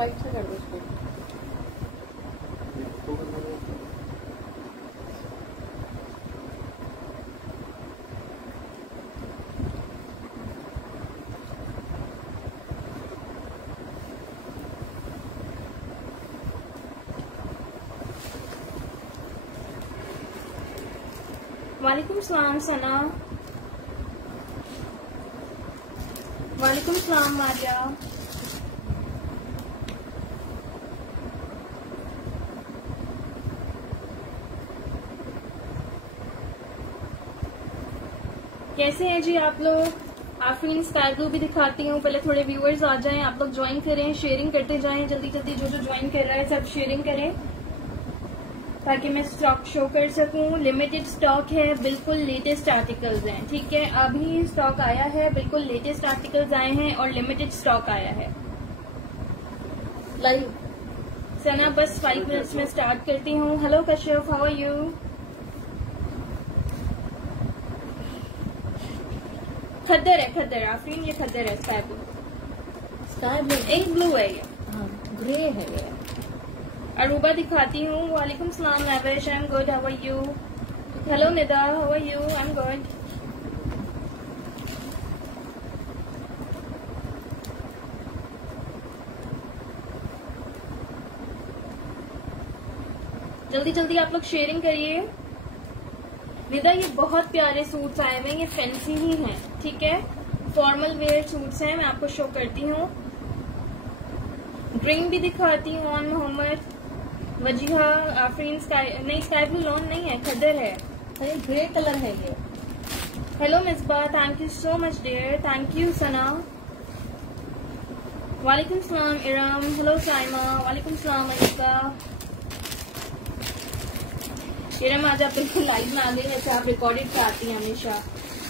White से कर दो उसको। वालेकुम सलाम सना। वालेकुम सलाम मारिया। कैसे हैं जी आप लोग? आफरीन स्काई ब्लू भी दिखाती हूँ। पहले थोड़े व्यूअर्स आ जाएं, आप लोग ज्वाइन करें, शेयरिंग करते जाएं जल्दी जल्दी। जो जो ज्वाइन कर रहा है सब शेयरिंग करें ताकि मैं स्टॉक शो कर सकूं। लिमिटेड स्टॉक है, बिल्कुल लेटेस्ट आर्टिकल्स हैं, ठीक है। अभी स्टॉक आया है, बिल्कुल लेटेस्ट आर्टिकल्स आए हैं और लिमिटेड स्टॉक आया है। लाइव सना बस 5 मिनट्स में स्टार्ट करती हूँ। Hello Kashyap, how are you? Khaddar है, खद्दर आफरीन, ये खद्दर है sky blue. Sky blue ink blue है ये। हाँ ग्रे है ये। अरूबा दिखाती हूँ। वालेकुम सलाम Navesh, I am good, how are you? Hello Nida, how are you? I am good. जल्दी जल्दी आप लोग शेयरिंग करिए। निदा ये बहुत प्यारे सूट्स आए हुए हैं, ये फैंसी ही हैं, ठीक है। फॉर्मल वेयर सूट्स हैं, मैं आपको शो करती हूँ। ग्रीन भी दिखाती हूँ ऑन मोहम्मद वजीहा। आफरीन स्काई नहीं, स्काई ब्लू लॉन नहीं है, खद्दर है। अरे ग्रे कलर है ये। Hello Misba, thank you so much dear, thank you Sana. वालेकुम सलाम इराम, हेलो साइमा, वालेकुम सलाम अनिका। इरम आज आप बिल्कुल लाइव में आ गई, जैसे आप रिकॉर्डेड पे आती हैं हमेशा।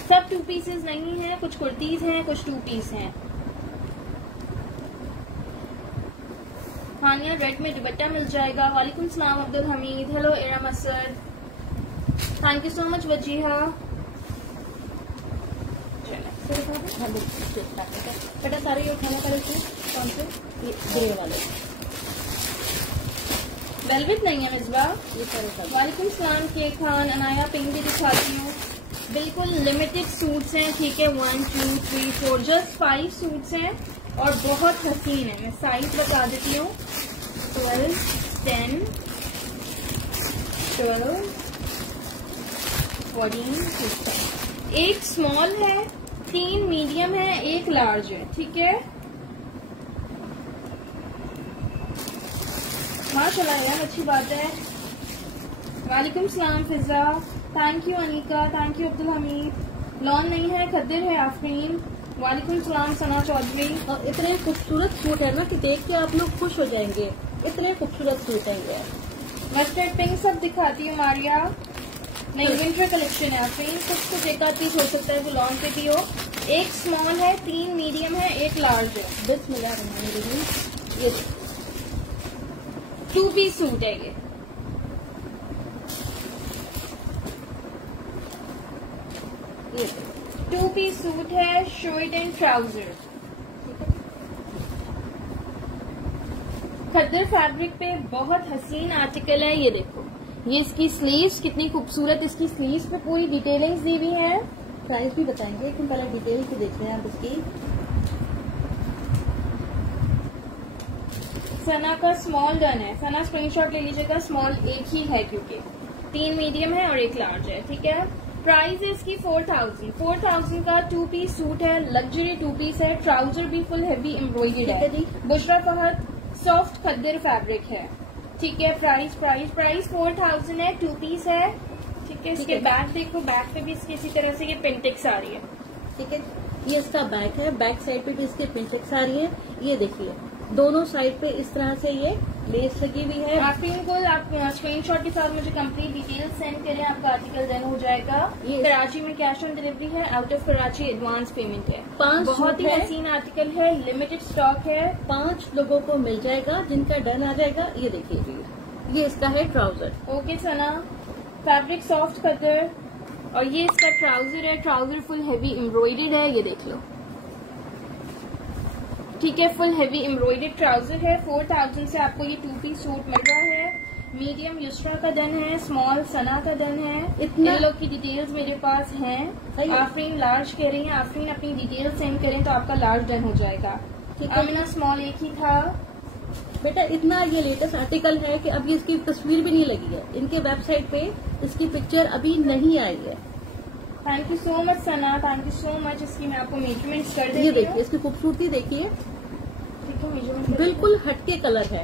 सब 2 पीसेस नहीं है, कुछ कुर्तीज हैं, कुछ 2 पीस हैं। हानिया रेड में दुपट्टा मिल जाएगा। वालेकुम सलाम Abdul Hamid, hello Iram Asad, thank you so much Wajiha. बेटा सारे ये उठाने का देखिए कौन से, ये ग्रे वाले वेलवेट नहीं है मिसबा। ये सारे। वालेकुम सलाम के खान, अनाया पिंक भी दिखाती हूँ। बिल्कुल लिमिटेड सूट्स हैं, ठीक है। 1 2 3 4 जस्ट 5 सूट्स हैं और बहुत हसीन है। मैं साइज बता देती हूँ। 12 10 12 14 15। एक स्मॉल है, 3 मीडियम है, 1 लार्ज है, ठीक है। माशाल्लाह यार, अच्छी बात है। वालेकुम सलाम Fiza, thank you Anika, thank you Abdul Hameed. Lawn नहीं है, खद्दर है आफरीन। वालेकुम सलाम सना चौधरी। और इतने खूबसूरत सूट है ना कि देख के आप लोग खुश हो जाएंगे, इतने खूबसूरत सूट है ये। मस्टर्ड पिंक सब दिखाती हूँ मारिया। नहीं, विंटर कलेक्शन है आफरीन, कुछ एक आध पीस हो सकता है वो लॉन पे भी हो। 1 स्मॉल है, 3 मीडियम है, 1 लार्ज है। बिस्मिल्लाह। ये 2 पीस सूट है ये। ये 2 पीस सूट है, shirt and trouser. Khaddar fabric पे बहुत हसीन आर्टिकल है। ये देखो, ये इसकी स्लीव्स कितनी खूबसूरत, इसकी स्लीव्स पे पूरी डिटेलिंग्स दी हुई है। प्राइस भी बताएंगे लेकिन पहले डिटेल की देख रहे हैं आप इसकी। सना का स्मॉल डन है, सना स्क्रीनशॉट ले लीजिएगा। स्मॉल एक ही है क्योंकि 3 मीडियम है और 1 लार्ज है, ठीक है। प्राइस है इसकी 4000 का 2 पीस सूट है, लग्जरी 2 पीस है। ट्राउजर भी फुल हैवी एम्ब्रॉयडर्ड है। बुशरा फहद सॉफ्ट खद्दर फैब्रिक है, ठीक है। प्राइस 4000 है, 2 पीस है, ठीक है। इसके बैक देखो, बैक पे भी इसकी इसी तरह से ये पिंटेक्स आ रही है, ठीक है। ये इसका बैक है, बैक साइड पे भी इसके पिंटेक्स आ रही है। ये देखिए दोनों साइड पे इस तरह से ये लेस लगी हुई है। आफरीन को आप स्क्रीनशॉट के साथ मुझे कंप्लीट डिटेल्स सेंड करें, आपका आर्टिकल डन हो जाएगा। ये कराची में कैश ऑन डिलीवरी है, out of Karachi advance payment है। 5 बहुत ही हसीन आर्टिकल है, लिमिटेड स्टॉक है। 5 लोगों को मिल जाएगा जिनका डन आ जाएगा। ये देखिए ये इसका है ट्राउजर। ओके सना, फैब्रिक सॉफ्ट खद्दर और ये इसका ट्राउजर है। ट्राउजर फुल हैवी एम्ब्रॉयडर्ड है, ये देख लो। ठीक है, फुल हेवी एम्ब्रॉयडर्ड ट्राउजर है। 4000 से आपको ये 2 पीस सूट मिल रहा है। मीडियम युस्रा का डन है, स्मॉल सना का डन है। इतना इन लोग की डिटेल्स मेरे पास हैं। आफरीन लार्ज कह रही है, आफरीन अपनी डिटेल्स सेंड करें तो आपका लार्ज डन हो जाएगा। आमिना स्मॉल एक ही था बेटा। इतना ये लेटेस्ट आर्टिकल है कि अभी इसकी तस्वीर भी नहीं लगी है, इनके वेबसाइट पे इसकी पिक्चर अभी नहीं आई है। Thank you so much Sana, thank you so much. इसकी मैं आपको मेजरमेंट्स कर देती हूँ। ये देखिए इसकी खूबसूरती देखिए, ठीक है, मेजरमेंट बिल्कुल हटके कलर है।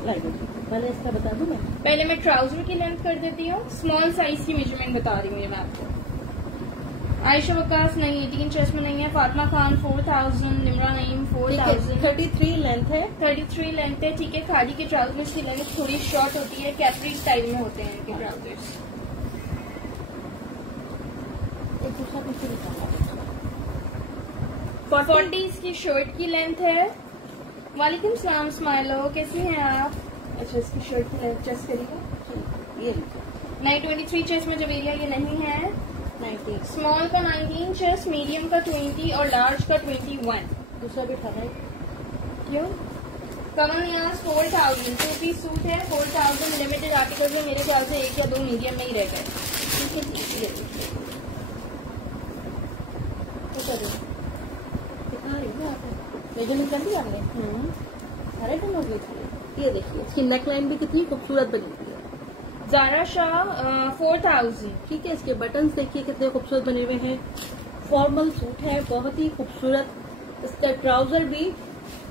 पहले इसका बता दूं मैं, पहले मैं ट्राउजर की लेंथ कर देती हूँ। स्मॉल साइज की मेजरमेंट बता रही हूँ मैं आपको। आयशा वकास नहीं, 18 चेस्ट में नहीं है। फातिमा खान 4000, निमरा नईम 4000। 33 लेंथ है, 33 लेंथ है। ठीक है, खादी के ट्राउजर्स की लेंथ थोड़ी शॉर्ट होती है, कैपरी स्टाइल में होते हैं इनके ट्राउजर्स। एक दूसरा पीछे निकाला। 40 इसकी शर्ट की लेंथ है। वालेकुम सलाम स्माइलो, कैसी हैं आप? अच्छा, इसकी शर्ट की लेंथ चेस्ट करिएगा। ये 923 चेस्ट में जवेरिया ये नहीं है। 19 स्मॉल का 19 चेस्ट, मीडियम का 20 और लार्ज का 21। दूसरा भी था क्यों? कमन नियाज 4000, 2 पीस सूट है। 4000 लिमिटेड आर्टिकल है, मेरे ख्याल से 1 या 2 मीडियम में ही रह गए। मेजरमेंट कर दिया आपने? अरे तो हो गई। ये देखिए इसकी नेकलाइन भी कितनी खूबसूरत बनी हुई है। जारा शाह 4000। ठीक है, इसके बटन्स देखिए कितने खूबसूरत बने हुए हैं। फॉर्मल सूट है, बहुत ही खूबसूरत। इसका ट्राउजर भी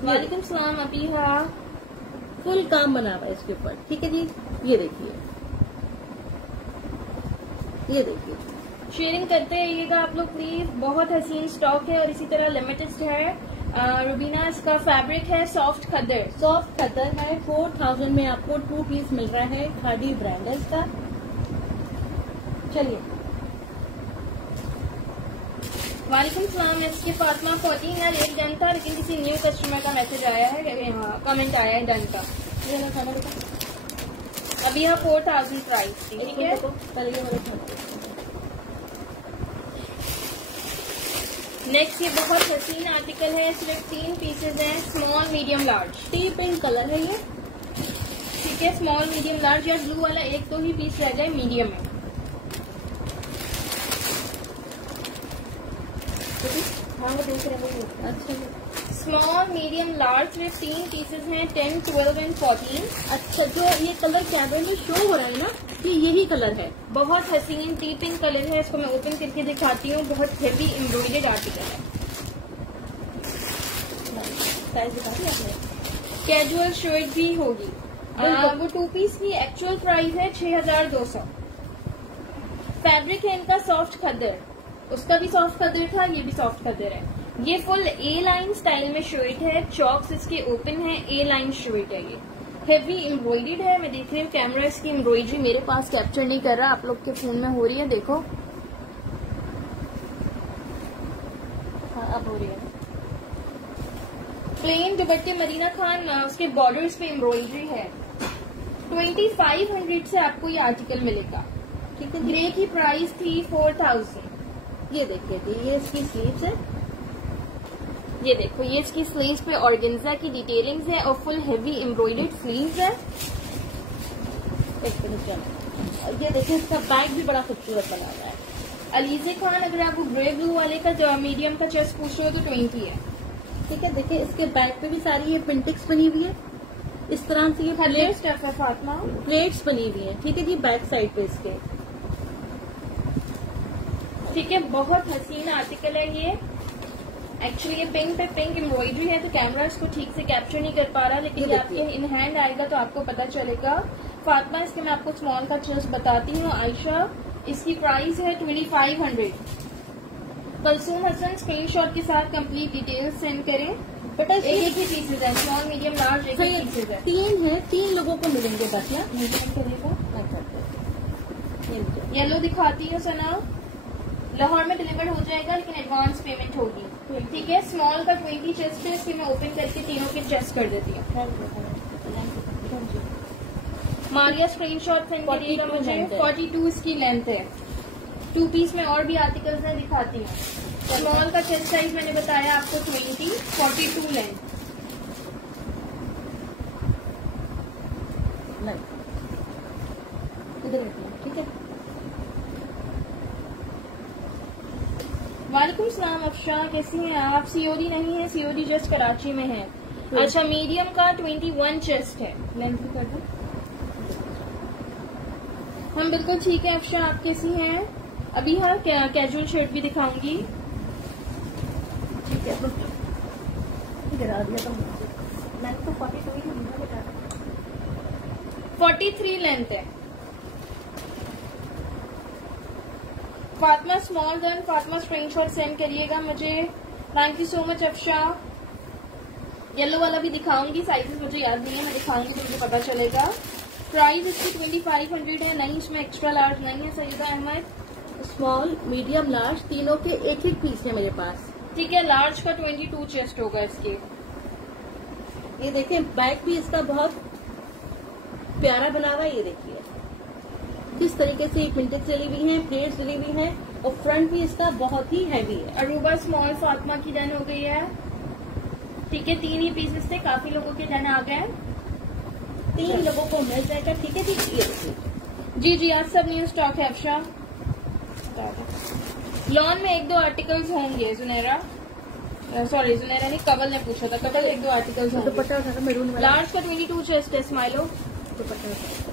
वालेकुम सलाम अबीहा, फुल काम बना हुआ है इसके ऊपर। ठीक है जी, ये देखिए, ये देखिए। शेयरिंग करते रहिएगा आप लोग प्लीज। बहुत हसीन स्टॉक है और इसी तरह लिमिटेड है। रुबीना इसका फैब्रिक है सॉफ्ट खद्दर। सॉफ्ट खद्दर है। 4000 में आपको 2 पीस मिल रहा है। खादी ब्रांड है इसका। चलिए, वालेकुम सलाम। इसके फातिमा 14 यार एक डन था, लेकिन किसी न्यू कस्टमर का मैसेज आया है, कमेंट आया है डन का। अभी यहाँ 4000 प्राइस थी। ठीक है, नेक्स्ट ये बहुत हसीन आर्टिकल है। सिर्फ 3 पीसेज हैं, small medium large. T pink colour है ये। ठीक है, स्मॉल मीडियम लार्ज या ब्लू वाला 1-2 ही पीस रह जाए मीडियम में। हाँ वो देख रहे हैं। अच्छा, स्मॉल मीडियम लार्ज में 3 पीसेज हैं, 10, 12 एंड 14। अच्छा, जो ये कलर कैमरे में शो हो रहा है ना, ये यही कलर है। बहुत हसीन टी पिंक कलर है। इसको मैं ओपन करके दिखाती हूँ। बहुत हेवी एम्ब्रॉयडर्ड आर्टिकल है। साइज बता दी आपने? कैजुअल शर्ट भी होगी। वो 2 पीस की एक्चुअल प्राइस है 6200। फैब्रिक है इनका सॉफ्ट खद्दर। उसका भी सॉफ्ट खद्दर था, ये भी सॉफ्ट खद्दर है। ये फुल ए लाइन स्टाइल में शर्ट है। चॉक्स इसके ओपन है, ए लाइन शर्ट है। ये हेवी एम्ब्रॉयडर्ड है। मैं देख रही हूँ कैमरा इसकी एम्ब्रॉयडरी मेरे पास कैप्चर नहीं कर रहा, आप लोग के फोन में हो रही है। देखो, हाँ अब हो रही है। प्लेन दुपट्टे मदीना खान, उसके बॉर्डर्स पे एम्ब्रॉयडरी है। 2500 से आपको ये आर्टिकल मिलेगा। ठीक है, ग्रे की प्राइस थी 4000। ये देखिए जी, ये इसकी स्लीव्स है। ये देखो, ये इसकी स्लीव्स पे ऑर्गेन्जा की डिटेलिंग्स है और फुल हेवी एम्ब्रॉयडर्ड स्लीव्स है। एक मिनट, ये देखिए इसका बैग भी बड़ा खूबसूरत बना हुआ है। अलीजे खान, अगर आप ग्रे ब्लू वाले का मीडियम का चेस्ट पूछ रहे हो तो 20 है। ठीक है, देखिए इसके बैग पे भी सारी ये पिंटिक्स बनी हुई है। इस तरह से ये स्टफ है फातिमा, प्लेट्स बनी हुई है। ठीक है जी, बैक साइड पे इसके। ठीक है, बहुत हसीन आर्टिकल है ये। एक्चुअली ये पिंक पे पिंक एम्ब्रॉयडरी है, तो कैमरा इसको ठीक से कैप्चर नहीं कर पा रहा, लेकिन ये आपके इन हैंड आएगा तो आपको पता चलेगा। फातिमा, इसके मैं आपको स्मॉल का चेस्ट बताती हूँ। आयशा, इसकी प्राइस है 2500। कलसूम हसन, स्क्रीनशॉट के साथ कंप्लीट डिटेल्स सेंड करें। बेटा एक ही पीसेज है, स्मॉल मीडियम लार्ज एक ही पीसेज है। 3 है, 3 लोगों को मिलेंगे बस। या मीडियम करेगा, येलो दिखाती है सना। लाहौर में डिलीवर हो जाएगा, लेकिन एडवांस पेमेंट होगी। ठीक है, स्मॉल का 20 चेस्ट है। इसकी मैं ओपन करके तीनों के चेस्ट कर देती हूँ। मारिया स्क्रीनशॉट सेंड करिएगा मुझे। 42 इसकी लेंथ है। 2 पीस में और भी आर्टिकल्स हैं, दिखाती हूँ। स्मॉल का चेस्ट साइज मैंने बताया आपको 20, 42 लेंथ। इधर ठीक है। वालेकुम सलाम अफशा, कैसी हैं आप? सीओडी नहीं है, सीओडी जस्ट कराची में है। अच्छा, मीडियम का 21 चेस्ट है। लेंथ भी कर दो। हम बिल्कुल ठीक है अफशा, आप कैसी हैं? अभी हाँ कैजुअल शर्ट भी दिखाऊंगी। ठीक है, गिरा दिया तो मैंने तो 42 ही बता 43 लेंथ है। Fatima small done, Fatima screenshot send करिएगा मुझे। Thank you so much Afsha. Yellow वाला भी दिखाऊंगी, साइजेस मुझे याद नहीं है, मैं दिखाऊंगी तो मुझे पता चलेगा। प्राइस इसकी 2500 है, नहीं इसमें एक्स्ट्रा लार्ज नहीं है Saeeda Ahmed. Small medium large तीनों के एक एक पीस है मेरे पास। ठीक है, लार्ज का 22 चेस्ट होगा इसके। ये देखिए बैक भी इसका बहुत प्यारा बना हुआ है। ये देखिए किस तरीके से प्रिंटेड चली हुई है, प्लेट्स चली हुई है और फ्रंट भी इसका बहुत ही हैवी है। अरूबा स्मॉल फातिमा की डन हो गई है। ठीक है, 3 ही पीसेस थे, काफी लोगों के डन आ गए। 3 लोगों को मिल जाएगा। ठीक है जी, ये देखिए जी जी, आज सब न्यू स्टॉक है अफशा। लॉन में 1-2 आर्टिकल्स होंगे। जुनेरा सॉरी जुनेरा नहीं, कवल ने पूछा था, कवल 1-2 आर्टिकल्स होंगे। दुपट्टा उठाकर मेरून वाला लार्ज का 22 चेस्ट है। स्माइलो दुपट्टा उठाकर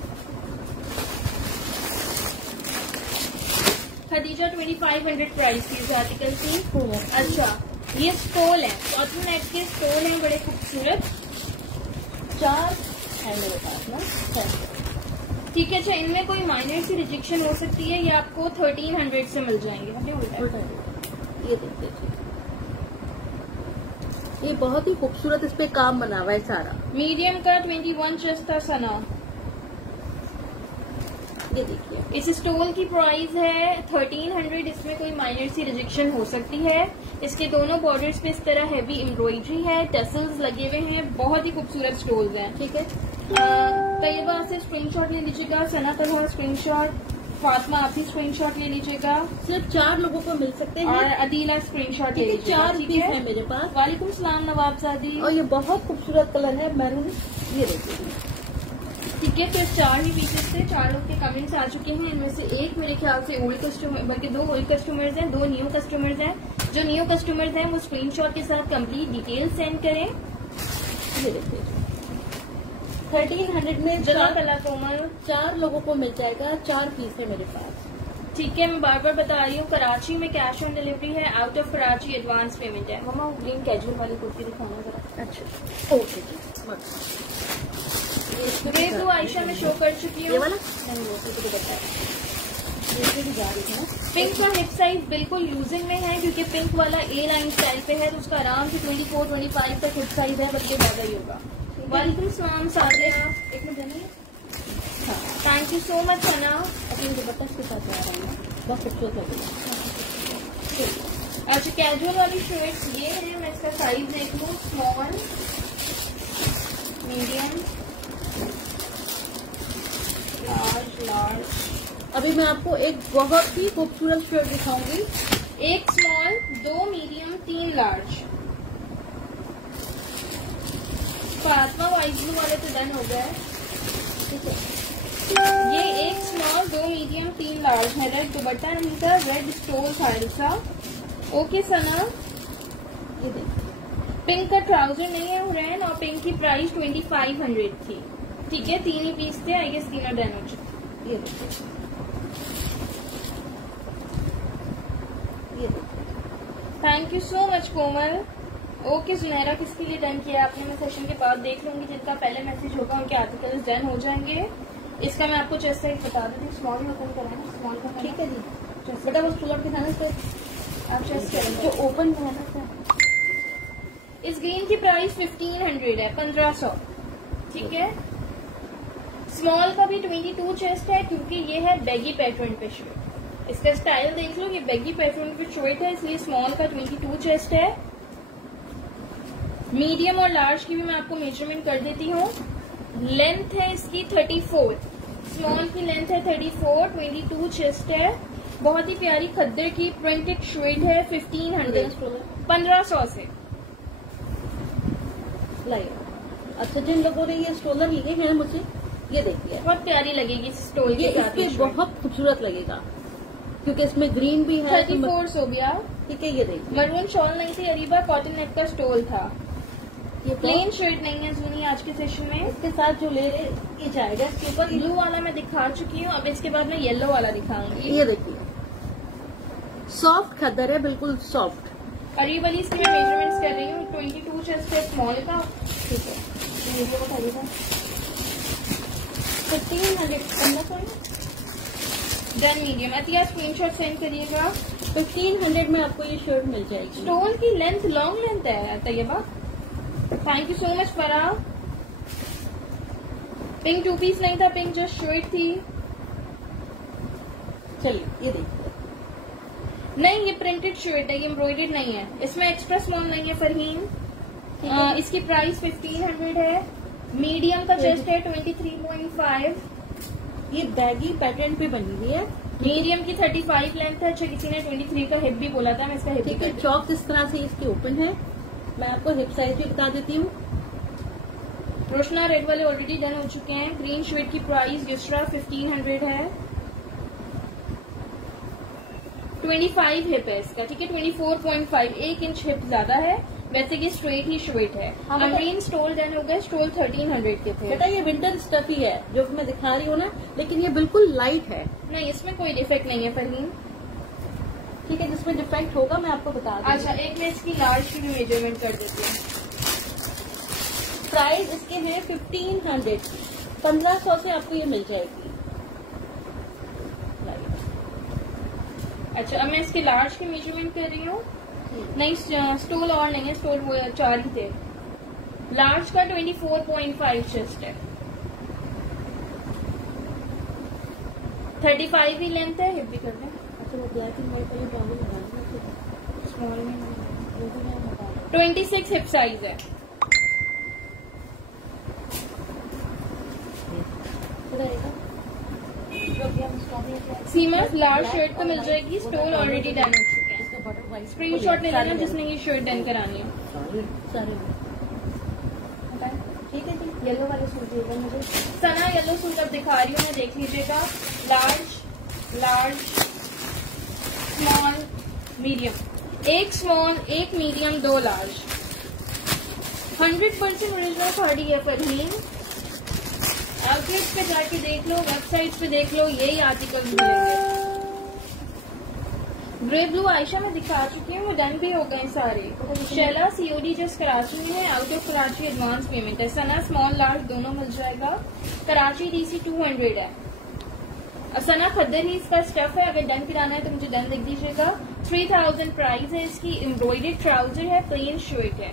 खदीजा 2500 प्राइस की इस आर्टिकल की। अच्छा, ये स्टोल है, कॉटन नेट के स्टोल हैं, बड़े खूबसूरत। 4 है मेरे पास ना। ठीक है, अच्छा इनमें कोई माइनर सी रिजेक्शन हो सकती है, ये आपको 1300 से मिल जाएंगे। ये देखिए, ये बहुत ही खूबसूरत इस पे काम बना हुआ है सारा। मीडियम का 21 चेस्ट था सना। ये देखिए इस स्टोल की प्राइस है 1300। इसमें कोई माइनर सी रिजेक्शन हो सकती है। इसके दोनों बॉर्डर्स पे इस तरह हैवी एम्ब्रॉयडरी है, टसल्स लगे हुए हैं, बहुत ही खूबसूरत स्टोल्स हैं। ठीक है, तैयबा से स्क्रीनशॉट ले लीजिएगा, सना तलहा स्क्रीनशॉट, फातिमा आप भी स्क्रीनशॉट ले लीजिएगा। सिर्फ 4 लोगों को मिल सकते हैं और अदीला स्क्रीनशॉट ले लीजिएगा। 4 पीस है मेरे पास। वालेकुम सलाम नवाबजादी। और ये बहुत खूबसूरत कलर है मैरून। ये देखिए, ठीक है, तो 4 ही पीसेस थे। 4 लोग के कमेंट्स आ चुके हैं, इनमें से एक मेरे ख्याल से ओल्ड कस्टमर, बल्कि 2 ओल्ड कस्टमर्स हैं, 2 न्यू कस्टमर्स हैं। जो न्यू कस्टमर्स हैं वो स्क्रीनशॉट के साथ कंप्लीट डिटेल सेंड करें। ये देखिए 1300 में जज़ाकल्लाह कोमल। 4 लोगों को मिल जाएगा। 4 पीस है मेरे पास। ठीक है, मैं बार बार बता रही हूँ, कराची में कैश ऑन डिलीवरी है, out of Karachi advance payment है। मम्मा ग्रीन कैजुअल वाली कुर्ती दिखाना जरा। अच्छा ओके जी। ये तो आयशा में शो कर चुकी हूँ। ये वाला नहीं, वो तो बताया ये भी जा रही है ना। पिंक का हिप साइज बिल्कुल लूजिंग में है, क्योंकि पिंक वाला ए लाइन स्टाइल पे है, तो उसका आराम से 24-25 तक हिप साइज है, बल्कि ज्यादा ही होगा। वालेकुम सलाम सादिया, एक मिनट देंगे। हाँ, थैंक यू सो मच सना। अपने दुपट्टा के साथ आ रही है, बहुत खूबसूरत लगेगा। अच्छा, कैजुअल वाली शर्ट्स ये है, मैं इसका साइज देख लूँ। Small, medium, large. अभी मैं आपको एक बहुत ही खूबसूरत शर्ट दिखाऊंगी। 1 small, 2 medium, 3 large. Fatima white blue वाले तो डन हो गए। ठीक है, ये 1 स्मॉल, 2 मीडियम, 3 लार्ज है। रेड दुपट्टा नहीं था, रेड स्टोल था इसका। ओके सना। ये देखिए पिंक का ट्राउजर नहीं है हुरैन, और पिंक की प्राइस 2500 थी। ठीक है, 3 ही पीस थे, आई गेस तीनों डन हो चुके। ये देखिए, ये देखिए। Thank you so much Komal. Okay सुनहरा, किसके लिए डन किया आपने? मैं सेशन के बाद देख लूंगी, जिनका पहले मैसेज होगा उनके आर्टिकल्स डन हो जाएंगे। इसका मैं आपको चेस्ट साइज बता देती हूँ। स्मॉल ही ओपन कराना, स्मॉल का ठीक है जी। बेटा वो पुल अप दिखाना सर, आप चेस्ट करेंगे। जो ओपन है ना सर। इस ग्रीन की प्राइस 1500 है, 1500। ठीक है, स्मॉल का भी 22 चेस्ट है, क्योंकि ये है बैगी पैटर्न पे शर्ट। इसका स्टाइल देख लो, ये बैगी पैटर्न पे शर्ट है, इसलिए स्मॉल का 22 चेस्ट है। मीडियम और लार्ज की भी मैं आपको मेजरमेंट कर देती हूँ। लेंथ है इसकी 34, स्मॉल की लेंथ है 34, 22 चेस्ट है। बहुत ही प्यारी खद्दर की प्रिंटेड श्वेट है 1500 1500 से। लाइए, अच्छा जिन लोगों ने ये स्टोलर लिए हैं मुझे, ये देखिए बहुत प्यारी लगेगी स्टोल ये के साथ। इस पे बहुत खूबसूरत लगेगा क्योंकि इसमें ग्रीन भी है। 34 हो गया। ठीक है, ये देखिए मरून शॉल नहीं थी, अरीबा कॉटन नेट का स्टोल था। ये प्लेन शर्ट नहीं है सुनी आज के सेशन में। इसके साथ जो ले रहे ये जाएगा इसके ऊपर। ब्लू वाला मैं दिखा चुकी हूँ, अब इसके बाद मैं येलो वाला दिखाऊंगी। ये देखिए सॉफ्ट खद्दर है, बिल्कुल सॉफ्ट। करीब वाली इसकी मैं मेजरमेंट्स कर रही हूँ। 22 चेस्ट है स्मॉल का। ठीक है, वीडियो बताइएगा। 1500 done medium. Atiya screenshot send करिएगा। 1500 में आपको ये शर्ट मिल जाएगी। स्टोल की लेंथ लॉन्ग लेंथ है Tayyaba. Thank you so much Farah. Pink 2 piece नहीं था, पिंक जस्ट शर्ट थी। चलिए ये देखिए, नहीं ये प्रिंटेड शर्ट है, ये एम्ब्रॉयडर्ड नहीं है। इसमें एक्स्ट्रा स्मॉल नहीं है फरहीन। इसकी प्राइस 1500 है। मीडियम का चेस्ट है 23.5। ये बैगी पैटर्न पे बनी हुई है। मीडियम की 35 लेंथ है। अच्छा किसी ने 23 का हिप भी बोला था, मैं इसका हिप ठीक है, चौक इस तरह से इसकी ओपन है। मैं आपको हिप साइज भी बता देती हूँ। रोशना रेड वाले ऑलरेडी डन हो चुके हैं। ग्रीन शेड की प्राइस दूसरा 1500 है। 25 हिप है इसका। ठीक है, 24.5 1 इंच हिप ज्यादा है। वैसे ये स्ट्रेट ही शर्ट है। ग्रीन स्टोल डन हो गए। स्टोल 1300 के थे। बेटा ये विंटर स्टफ ही है जो मैं दिखा रही हूँ ना, लेकिन ये बिल्कुल लाइट है। नहीं इसमें कोई डिफेक्ट नहीं है फरहीन। ठीक है, जिसमें डिफेक्ट होगा मैं आपको बता दूंगी। अच्छा एक मैं इसकी लार्ज की भी मेजरमेंट कर देती हूँ। प्राइस इसके हैं 1500। 1500 से आपको ये मिल जाएगी। अच्छा अब मैं इसकी लार्ज की मेजरमेंट कर रही हूँ। नहीं स्टोल और नहीं है, स्टोल वो 4 ही थे। लार्ज का 24.5 चेस्ट है। 35 ही लेंथ है। हिप भी कर दें। अच्छा वो ब्लैक एंड व्हाइट वाली प्रॉब्लम लगा स्मॉल में 26 हिप साइज है। सीमा लार्ज शर्ट तो मिल जाएगी। स्टोल ऑलरेडी डन हो चुके हैं। स्क्रीन शॉट ले लेना जिसने ये शर्ट डन करानी है। सारे ठीक है जी। येलो वाले सूट दीजिएगा मुझे। सना येलो सूट अब दिखा रही हूँ मैं, देख लीजिएगा। Large small medium. एक स्मॉल एक मीडियम 2 लार्ज। 100% ओरिजिनल साड़ी है फरहीन। आउटलेट्स पे जाके देख लो, वेबसाइट्स पे देख लो, यही आर्टिकल मिलेंगे। ग्रे ब्लू आयशा में दिखा चुकी हूँ, वो डन भी हो गए सारे। शैला सीओडी जस्ट कराची में है। Out of Karachi advance payment है। सना स्मॉल लार्ज दोनों मिल जाएगा। कराची DC 200 है। सना खद्दर ही इसका स्टफ है। अगर डन कराना है तो मुझे डन लिख दीजिएगा। 3000 प्राइस है इसकी। एम्ब्रॉयडर्ड ट्राउजर है, प्लेन शर्ट है।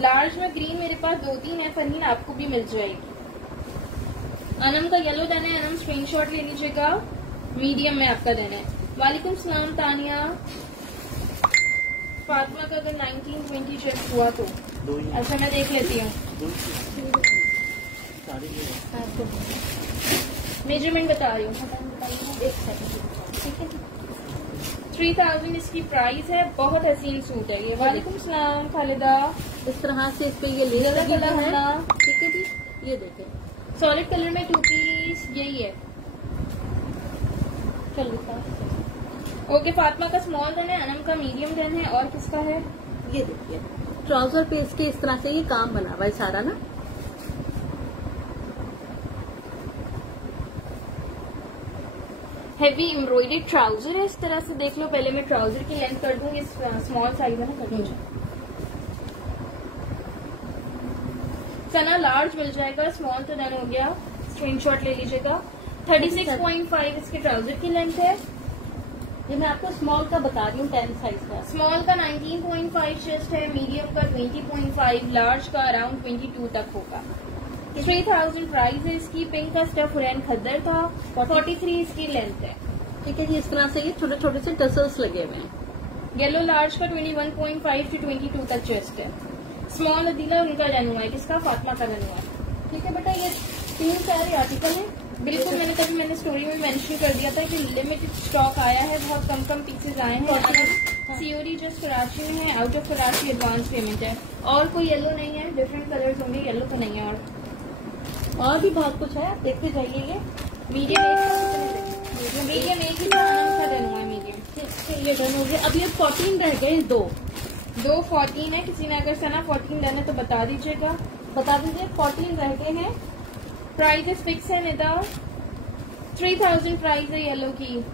लार्ज में ग्रीन मेरे पास 2-3 है फरहीन, आपको भी मिल जाएगी। अनम का येलो डन है। अनम स्क्रीनशॉट ले लीजिएगा। मीडियम में आपका डन है। वालेकुम सलाम तानिया। फातिमा का अगर 19-20 चेक हुआ तो अच्छा मैं देख लेती हूँ। मेजरमेंट बता रही हूँ। ठीक है 3000 इसकी प्राइस है। बहुत हसीन सूट है ये। वालेकुम सलाम खालिदा। इस तरह से इस पे ये लेयर लगी हुई है। ठीक है जी, ये देखें सॉलिड कलर में 2 पीस यही है। चलो ओके फातिमा का स्मॉल डन है। अनम का मीडियम डन है। और किसका है? ये देखिए ट्राउजर पे इसके इस तरह से ये काम बना हुआ है सारा ना। हैवी एम्ब्रॉयडर्ड ट्राउजर है। इस तरह से देख लो। पहले मैं ट्राउजर की लेंथ कर दूंगी। स्मॉल साइज है ना, कर दूंगी। सना लार्ज मिल जाएगा। स्मॉल तो डन हो गया। स्क्रीनशॉट ले लीजिएगा। 36.5 इसके ट्राउजर की लेंथ है। ये मैं आपको स्मॉल का बता रही हूँ 10 साइज का। स्मॉल का 19.5 चेस्ट है। मीडियम का 20.5। लार्ज का अराउंड 22 तक होगा। 3000 प्राइस है इसकी। पिंक का स्टफ हुरैन खद्दर था। 43 इसकी लेंथ है। ठीक है जी, इस तरह से ये छोटे छोटे से टसल्स लगे हुए हैं। येलो लार्ज का 21.5 से 22 तक चेस्ट है। स्मॉल अदीला उनका डन हुआ है। किसका? फातिमा का डन हुआ है। ठीक है बेटा, ये 3 सारे आर्टिकल है। बिल्कुल, मैंने स्टोरी में मेंशन कर दिया था कि लिमिटेड स्टॉक आया है, बहुत कम पीसेस आए हैं। सीओडी जस्ट कराची में है, out of Karachi advance payment है। और कोई येलो नहीं है, डिफरेंट कलर्स होंगे, येलो तो नहीं है। और भी बहुत कुछ है, आप देखते जाइए। ये मीडियम एक ही डन हुआ है, मीडियम ये डन हो गया। अब ये 14 रह गए, दो 14 है। किसी ने अगर सना 14 डन है तो बता दीजिएगा, बता दीजिए। 14 रह गए हैं। प्राइस फिक्स है निदा, 3000 प्राइस है येलो की।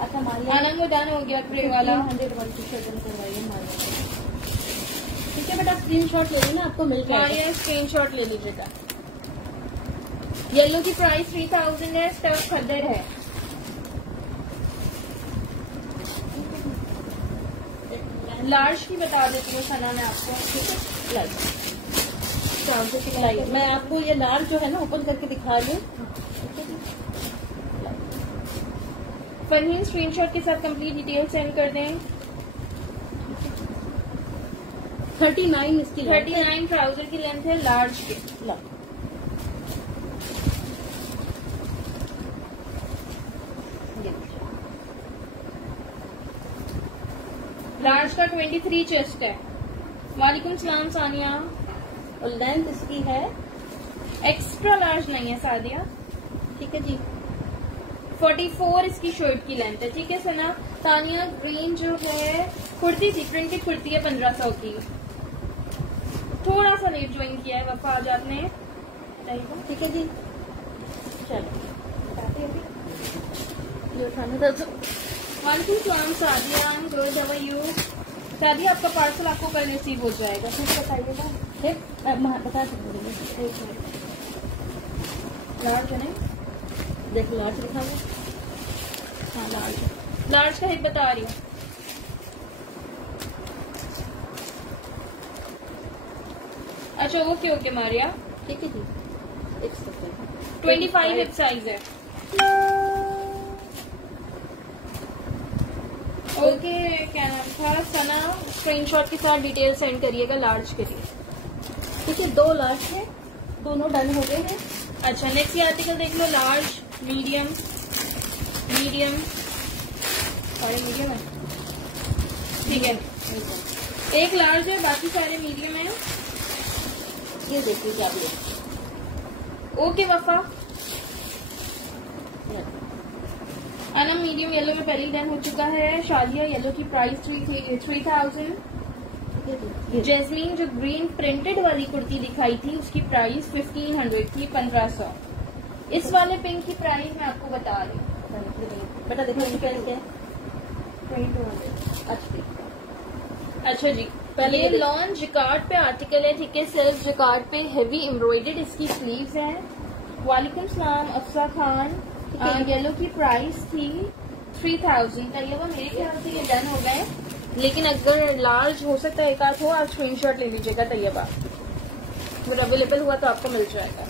अच्छा मारिया आनंद वो डन हो गया ग्रे वाला। 100 वाली टी शर्ट डन करवाइए मारिया। ठीक है बेटा, स्क्रीनशॉट ले लेना, आपको मिल जाएगा। मारिया स्क्रीनशॉट ले लीजिएगा। येलो की प्राइस 3000 है, स्टफ खदर है। लार्ज की बता देती हूँ सना ने आपको। ठीक है, मैं आपको ये लार्ज जो है ना ओपन करके दिखा रही हूँ। फरहीन स्क्रीनशॉट के साथ कंप्लीट डिटेल सेंड कर दें। 39 इसकी 39 ट्राउजर की लेंथ है लार्ज के। लार्ज का 23 चेस्ट है। वालेकुम सलाम सानिया। और लेंथ इसकी है एक्स्ट्रा लार्ज नहीं है सादिया। ठीक है जी। 44 इसकी शर्ट की लेंथ है। ठीक है सना। तानिया ग्रीन जो है कुर्ती थी, प्रिंटेड कुर्ती है 1500 की। थोड़ा सा लेट ज्वाइन किया है वफा आज आपने। ठीक है जी, चलो बताते हैं जो उठाना था। वालेकुम सलाम Sadia, good how are you. Sadia आपका पार्सल आपको कल रिसीव हो जाएगा। फिर बताइएगा। बता सकते लार्ज है ना, देखो लार्ज लिखा हुआ। हाँ लार्ज, लार्ज का हिट बता रही हूँ। अच्छा ओके ओके मारिया। ठीक है जी, 25 हिप साइज है। ओके क्या नाम था सना, स्क्रीनशॉट के साथ डिटेल सेंड करिएगा लार्ज के लिए। ठीक है, 2 लार्ज है, दोनों डन हो गए हैं। अच्छा नेक्स्ट ये आर्टिकल देख लो। लार्ज, मीडियम, मीडियम, सारे मीडियम है। ठीक है, एक लार्ज है, बाकी सारे मीडियम है। ये देखिए क्या भी ओके वफा। अनम मीडियम येलो में पहले डन हो चुका है। शादिया येलो की प्राइस 3000। जैस्मीन जो ग्रीन प्रिंटेड वाली कुर्ती दिखाई थी उसकी प्राइस 1500 थी, 1500। इस वाले पिंक की प्राइस मैं आपको बता रही हूँ। बेटा देखो इनकी प्राइस क्या है, 2200। अच्छा जी, पहले ये लॉन जिकार्ड पे आर्टिकल है। ठीक है, सेल्फ जिकार्ड पे हेवी एम्ब्रॉयडर्ड इसकी स्लीव्स हैं। वालेकुम सलाम अफसा खान। येलो की प्राइस थी 3000। तैयबा मेरे ख्याल से ये डन हो गए, लेकिन अगर लार्ज हो सकता है एक आध हो, आप स्क्रीनशॉट ले लीजिएगा तैयबा। अगर अवेलेबल हुआ तो आपको मिल जाएगा।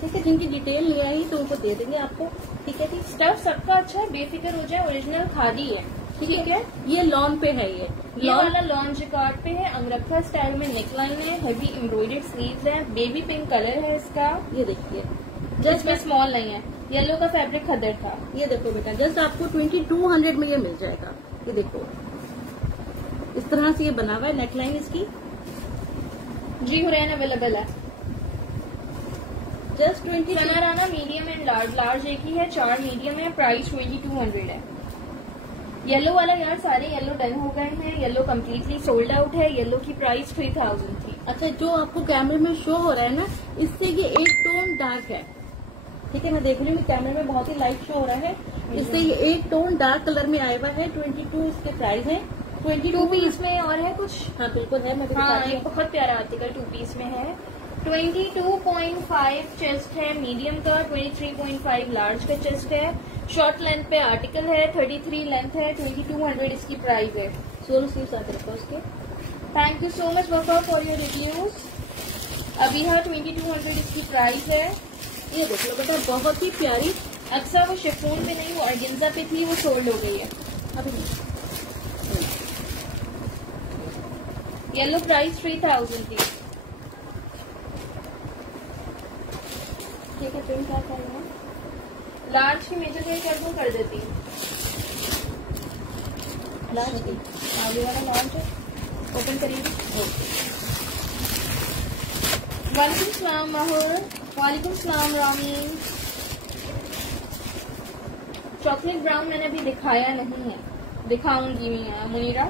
ठीक है, जिनकी डिटेल ले आई तो उनको दे देंगे आपको। ठीक है जी, स्टफ सबका अच्छा है, बेफिक्र हो जाए, ओरिजिनल खादी है। ठीक है, ये लॉन पे है। ये वाला लॉन जिकार्ड पे है, अंगरखा स्टाइल में नेकलाइन है, हेवी एम्ब्रॉयडर्ड स्लीव्स है, बेबी पिंक कलर है इसका। ये देखिए, जस्ट में स्मॉल नहीं है, येलो का फैब्रिक खदर था। ये देखो बेटा, जस्ट आपको 2200 में ये मिल जाएगा। ये देखो इस तरह से ये बना हुआ है, नेकलाइन इसकी। जी हुरैन अवेलेबल है। Just 20 Rana medium and large. Large एक ही है, 4 मीडियम है, प्राइस 2200 है। येलो वाला यार सारे येलो डन हो गए हैं, येलो कम्प्लीटली सोल्ड आउट है। येलो की प्राइस 3000 थी। अच्छा, जो आपको कैमरे में शो हो रहा है ना, इससे ये एक टोन डार्क है। ठीक है, मैं देख रही हूँ कैमरे में बहुत ही लाइट शो हो रहा है, इससे ये एक टोन डार्क कलर में आया हुआ है। 22 इसके प्राइस है। 22 पीस में और है कुछ। हाँ बिल्कुल है, मैं हाँ, बहुत प्यारा आर्टिकल 2 पीस में है। 22.5 चेस्ट है मीडियम का, 23.5 लार्ज का चेस्ट है। शॉर्ट लेंथ पे आर्टिकल है, 33 लेंथ है, 2200 इसकी प्राइस है। सोलो स्लीव्स आते रखो उसके। थैंक यू सो मच वफा फॉर योर रिव्यूज। अभी है 2200 इसकी प्राइस है। ये देख लो बेटा, बहुत ही प्यारी। अक्सर वो शिफॉन पे नहीं, वो ऑर्गेन्जा पे थी, वो सोल्ड हो गई है अभी। येलो प्राइस 3000 थी। ठीक है, प्रिंट क्या करना है? लार्ज की मेजर साइज कर दूं, कर देती हूँ। लार्ज की आगे वाला लार्ज है, ओपन करिए। वालेकुम सलाम माहौर, वालेकुम सलाम रामीन। चॉकलेट ब्राउन मैंने अभी दिखाया नहीं है, दिखाऊंगी मैं मुनीरा।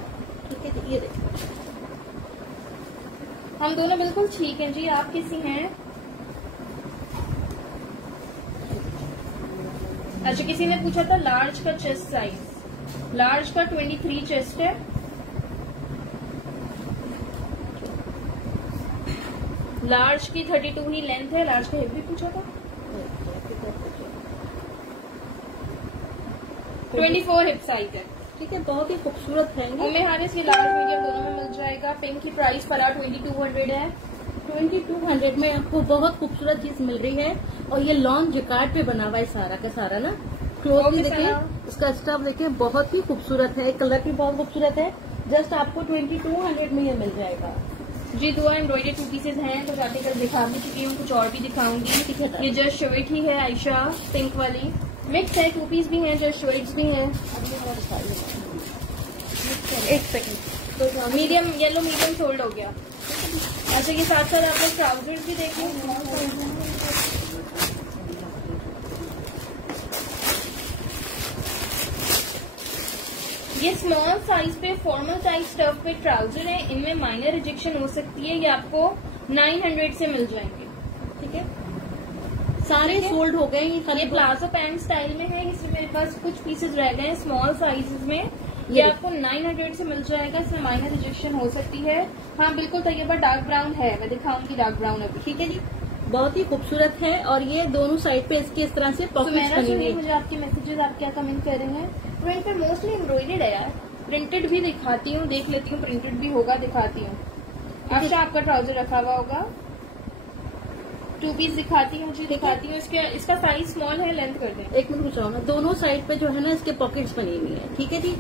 ठीक है, ये देखो हम दोनों बिल्कुल ठीक हैं जी, आप कैसी हैं? अच्छा, किसी ने पूछा था लार्ज का चेस्ट साइज, लार्ज का 23 चेस्ट है, लार्ज की 32 ही लेंथ है। लार्ज का हिप भी पूछा था, 24 हिप साइज है। ठीक है, बहुत ही खूबसूरत है। उम्मे हारिस की लार्ज मीडियम दोनों में मिल जाएगा। पिंक की प्राइस फरा 2200 है। 2200 में आपको बहुत खूबसूरत चीज मिल रही है। और ये लॉन्ग जिकार्ड पे बना हुआ है सारा का सारा ना। क्लोथ भी देखिए, इसका स्टफ देखिए बहुत ही खूबसूरत है, कलर भी बहुत खूबसूरत है। जस्ट आपको 2200 में ये मिल जाएगा जी। 2 एम्ब्रॉयडरी 2 पीसेज हैं, तो जाते कर दिखा भी चुकी हूँ, कुछ और भी दिखाऊंगी। ठीक है, ये जस्ट शर्ट ही है आयशा, पिंक वाली मिक्स है, 2 पीस भी हैं, जस्ट शर्ट्स भी हैं। एक सेकंड, तो मीडियम येलो मीडियम सोल्ड हो गया। अच्छा, ये साथ साथ आप लोग ट्राउजर्स भी देखें। ये स्मॉल साइज पे फॉर्मल टाइप स्टफ पे ट्राउजर है, इनमें माइनर रिजेक्शन हो सकती है। ये आपको 900 से मिल जाएंगे। ठीक है, सारे सोल्ड हो गए। ये प्लाजो पैंट स्टाइल में है, इसमें मेरे पास कुछ पीसेज रह गए हैं स्मॉल साइजेस में। ये आपको 900 से मिल जाएगा, इसमें माइनर रिजेक्शन हो सकती है। हाँ बिल्कुल तैयबा डार्क ब्राउन है, मैं दिखाऊंगी डार्क ब्राउन अभी। ठीक है जी, बहुत ही खूबसूरत है। और ये दोनों साइड पे इसकी इस तरह से पॉकेट्स बनी हुई है। मुझे आपके मैसेजेस आप क्या कमेंट कर रहे हैं? प्रिंट पे मोस्टली एम्ब्रॉयडर्ड है यार, प्रिंटेड भी दिखाती हूँ, देख लेती हूँ, प्रिंटेड भी होगा दिखाती हूँ। अच्छा, आपका ट्राउजर रखा हुआ होगा, 2 पीस दिखाती हूँ जी, दिखाती हूँ। इसका साइज स्मॉल है, लेंथ कर दें। एक मिनट रुको ना, दोनों साइड पे जो है ना इसके पॉकेट्स बनी हुई है। ठीक है जी,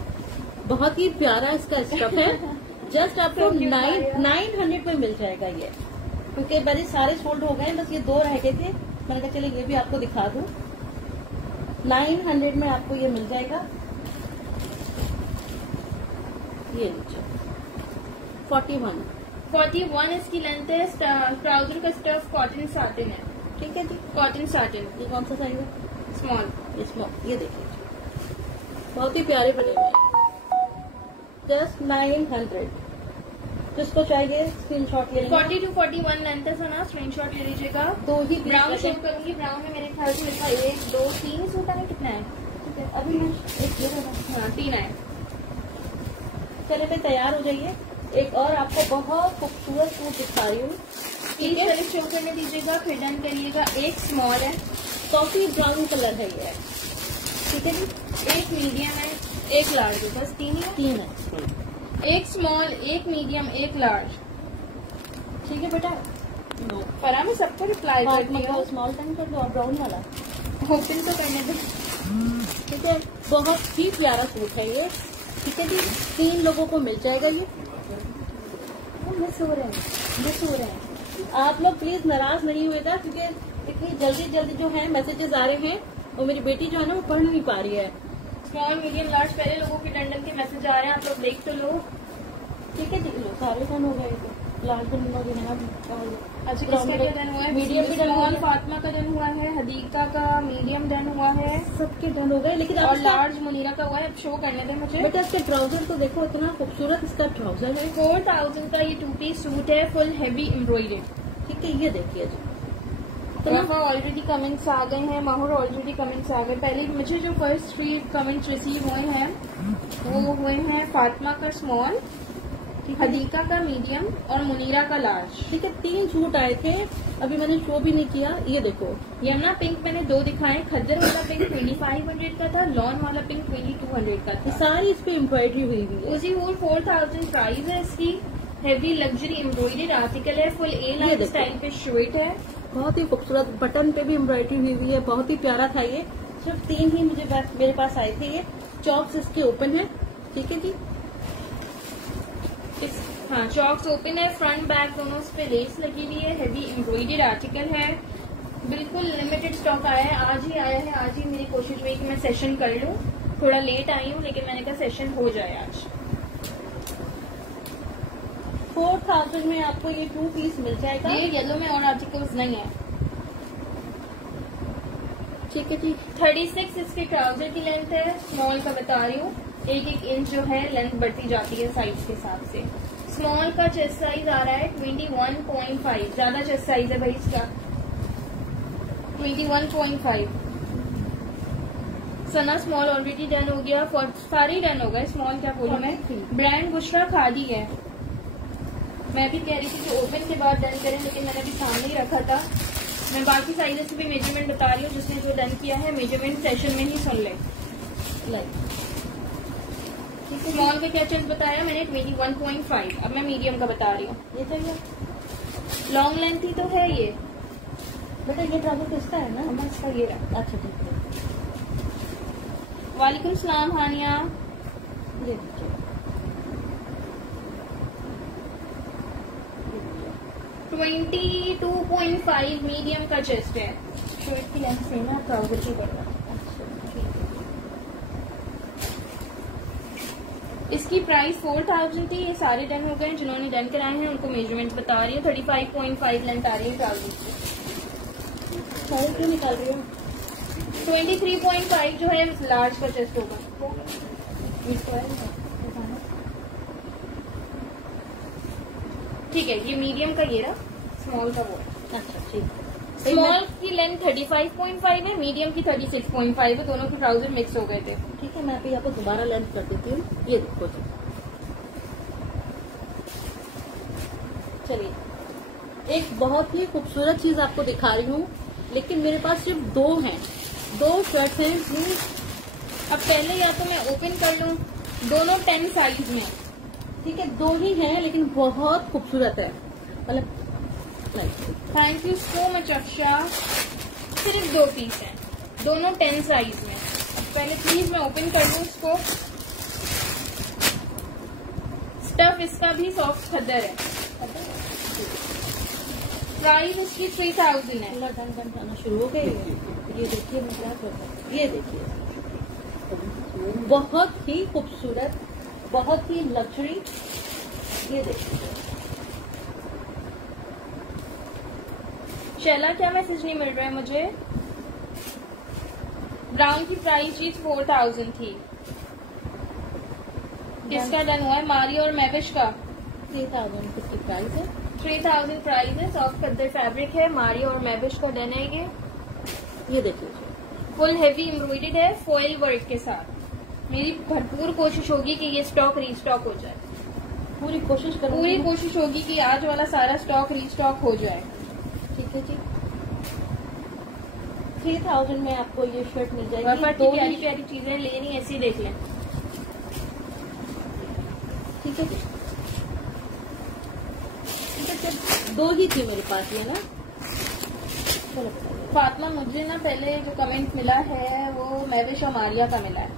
बहुत ही प्यारा इसका स्टफ है। जस्ट आपको 900 में मिल जाएगा ये, क्योंकि मेरे सारे सोल्ड हो गए, बस ये 2 रह गए थे। मैंने कहा चलिए ये भी आपको दिखा दूं। 900 में आपको ये मिल जाएगा। ये लीजिए 41 इसकी लेंथ है। ट्राउजर का स्टफ कॉटन साटिन है। ठीक है जी, कॉटन साटिन। ये कौन सा साइज है? स्मॉल। ये स्मॉल। ये देखिए बहुत ही प्यारे बने हुए हैं। जस्ट 900। जिसको चाहिए स्क्रीनशॉट ले लीजिए। 40 to 41 लेंथ है सना, स्क्रीनशॉट ले लीजिएगा। 2 ही ब्राउन शो करूंगी। ब्राउन में मेरे ख्याल से लिखा 1 2 3 सूट है। कितना है? ठीक है, अभी मैं एक ये हाँ 3 है। चले पे तैयार हो जाइए। एक और आपको बहुत खूबसूरत सूट दिखा रही हूँ। प्लीज पहले शो करने दीजिएगा, फिर डन करिएगा। एक स्मॉल है, कॉफी ब्राउन कलर है ये। ठीक है जी, एक मीडियम है, एक लार्ज है, बस 3 है। 3 है। एक स्मॉल, एक मीडियम, एक लार्ज। ठीक है बेटा, फरा में सबको रिप्लाई कर दिया। स्मॉल टाइम कर दो और ब्राउन वाला ओपन तो करने दो। ठीक है, बहुत ही प्यारा सूट है ये। ठीक है जी, 3 लोगों को मिल जाएगा ये। मिस हो रहे हैं। आप लोग प्लीज नाराज नहीं हुएगा, क्योंकि इतनी जल्दी जो है मैसेजेस आ रहे हैं, और मेरी बेटी जो है ना वो पढ़ नहीं पा रही है। स्मॉल मीडियम लार्ज पहले लोगों के डंडन के मैसेज आ रहे हैं, आप लोग देख तो लो। ठीक है जी, लो सारे डन हो गए। लाल डन हो गए। अच्छा, किसका क्या डन हुआ है? मीडियम भी डन हुआ है, फातिमा का डन हुआ है, हदीका का मीडियम डन हुआ है, सबके डन हो गए। लेकिन और लार्ज मुनीरा का हुआ है। अब शो करने दें मुझे। बेटा इसके ट्राउजर तो देखो, इतना खूबसूरत इसका ट्राउजर है। 4000 का ये 2 पीस सूट है, फुल हैवी एम्ब्रॉयडर्ड। ठीक है, ये देखिए जी। रफा ऑलरेडी कमेंट्स आ गए हैं, माहौर ऑलरेडी कमेंट्स आ गए। पहले मुझे जो फर्स्ट 3 कमेंट्स रिसीव हुए हैं वो हुए हैं फातिमा का स्मॉल, हदीका का मीडियम और मुनीरा का लार्ज। ठीक है, 3 सूट आए थे, अभी मैंने शो भी नहीं किया। ये देखो, यमुना पिंक मैंने 2 दिखाए। खद्दर वाला पिंक 2500 का था, लॉन वाला पिंक 2200 का था। सारी इस पे एम्ब्रॉयडरी हुई हुई है। उसी हुल 4000 प्राइस है इसकी। हैवी लग्जरी एम्ब्रॉयडर्ड आर्टिकल है, फुल ए लाइन स्टाइल पे शर्ट है, बहुत ही खूबसूरत। बटन पे भी एम्ब्रॉयडरी हुई हुई है, बहुत ही प्यारा था ये। सिर्फ 3 ही मेरे पास आए थे। ये चॉक्स इसके ओपन है। ठीक है जी, हाँ चॉक्स ओपन है, फ्रंट बैक दोनों पे लेस लगी हुई है, हैवी एम्ब्रॉयडर्ड आर्टिकल है। बिल्कुल लिमिटेड स्टॉक आया है, आज ही आया है। आज ही मेरी कोशिश हुई कि मैं सेशन कर लूं। थोड़ा लेट आई हूँ लेकिन मैंने कहा सेशन हो जाए आज। 4000 में आपको ये 2 पीस मिल जाएगा। ये येलो में और आर्टिकल्स नहीं है। ठीक है जी। 36 इसके ट्राउजर की लेंथ है, स्मॉल का बता रही हूँ। 1-1 इंच जो है लेंथ बढ़ती जाती है साइज के हिसाब से। स्मॉल का चेस्ट साइज आ रहा है 21.5, ज्यादा चेस्ट साइज है भाई इसका। 21.5। सना स्मॉल ऑलरेडी डन हो गया, सारे डन हो गए। स्मॉल क्या बोलूं मैं, ब्रांड बुशरा खादी है। मैं भी कह रही थी कि ओपन के बाद डन करें, लेकिन मैंने अभी सामने ही रखा था। मैं बाकी साइजेस भी मेजरमेंट बता रही हूँ, जिसने जो डन किया है मेजरमेंट सेशन में ही सुन ले। स्मॉल का क्या चेस्ट बताया मैंने 21.5। अब मैं मीडियम का बता रही हूँ। ये चाहिए लॉन्ग लेंथ ही तो है ये बेटा। ये ट्राउजर किसका है ना? अम्मा इसका ये रहा। अच्छा ठीक है। वालेकुम सलाम हानिया। ये देखिए 22.5 मीडियम का चेस्ट है। शर्ट की लेंथ सेम है, ट्राउजर की बढ़ रहा है। इसकी प्राइस 4000 थी। ये सारे डन हो गए। जिन्होंने डन कराए हैं उनको मेजरमेंट बता रही हूँ। 35.5 लेंथ आ रही है ट्राउजर की। सारे क्यों निकाल रही हो? 23.5 जो है लार्ज का चेस्ट होगा। ठीक है, ये मीडियम का ये रहा, स्मॉल का वो है। अच्छा ठीक है। स्मॉल की लेंथ 35.5 है, मीडियम की 36.5 है। दोनों के ट्राउजर मिक्स हो गए थे। ठीक है, मैं अभी आपको दोबारा लेंथ कर देती हूँ। ये देखो जी। चलिए, एक बहुत ही खूबसूरत चीज आपको दिखा रही हूँ, लेकिन मेरे पास सिर्फ 2 हैं। 2 शर्ट हैं। अब पहले या तो मैं ओपन कर लूं, दोनों 10 साइज में। ठीक है, 2 ही हैं लेकिन बहुत खूबसूरत है। मतलब thank you so much Afsha. सिर्फ 2 पीस हैं, दोनों 10 साइज में। अब पहले प्लीज मैं ओपन कर लूं इसको। स्टफ इसका भी सॉफ्ट खद्दर है। प्राइस इसकी 3000 है। डन आना शुरू हो गए। ये देखिए मैं क्या कर रहा हूँ। ये देखिए बहुत ही खूबसूरत, बहुत ही लग्जरी। ये देखिए शैला, क्या मैसेज नहीं मिल रहा है मुझे? ब्राउन की प्राइस चीज 4000 थी। किसका डन हुआ है? मारिया और मैविश का 3000 किसकी प्राइस है? 3000 प्राइस है। सॉफ्ट खद्दर फैब्रिक है। मारिया और मैविश का डन है ये देखिए फुल हेवी एम्ब्रॉयडर्ड है फॉइल वर्क के साथ। मेरी भरपूर कोशिश होगी कि ये स्टॉक रीस्टॉक हो जाए। पूरी कोशिश होगी कि आज वाला सारा स्टॉक रीस्टॉक हो जाए। ठीक है जी। 3000 में आपको ये शर्ट मिल जाएगी। वफा प्यारी प्यारी चीजें लेनी ऐसी देख लें। ठीक है जी। ठीक है, 2 ही थी मेरे पास ये ना। चलो फातिमा, मुझे ना पहले जो कमेंट मिला है वो मैविश और मारिया का मिला है।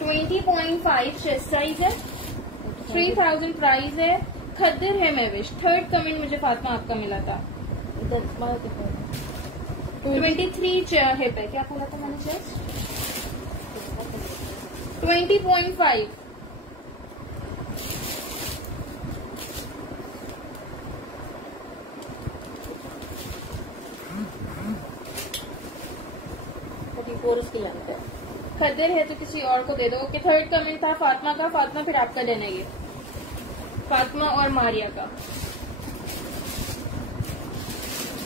20.5 चेस्ट साइज है। 3000 प्राइस है। खद्दर है मैविश। 3rd कमेंट मुझे फातिमा आपका मिला था। 23 हिप है। क्या बोला था मैंने? चेस्ट 20.5। उसकी लेंथ है। खद्दर है तो किसी और को दे दो। ओके, 3rd कमेंट था फातिमा का। फातिमा, फिर आपका देना ये फातिमा और मारिया का।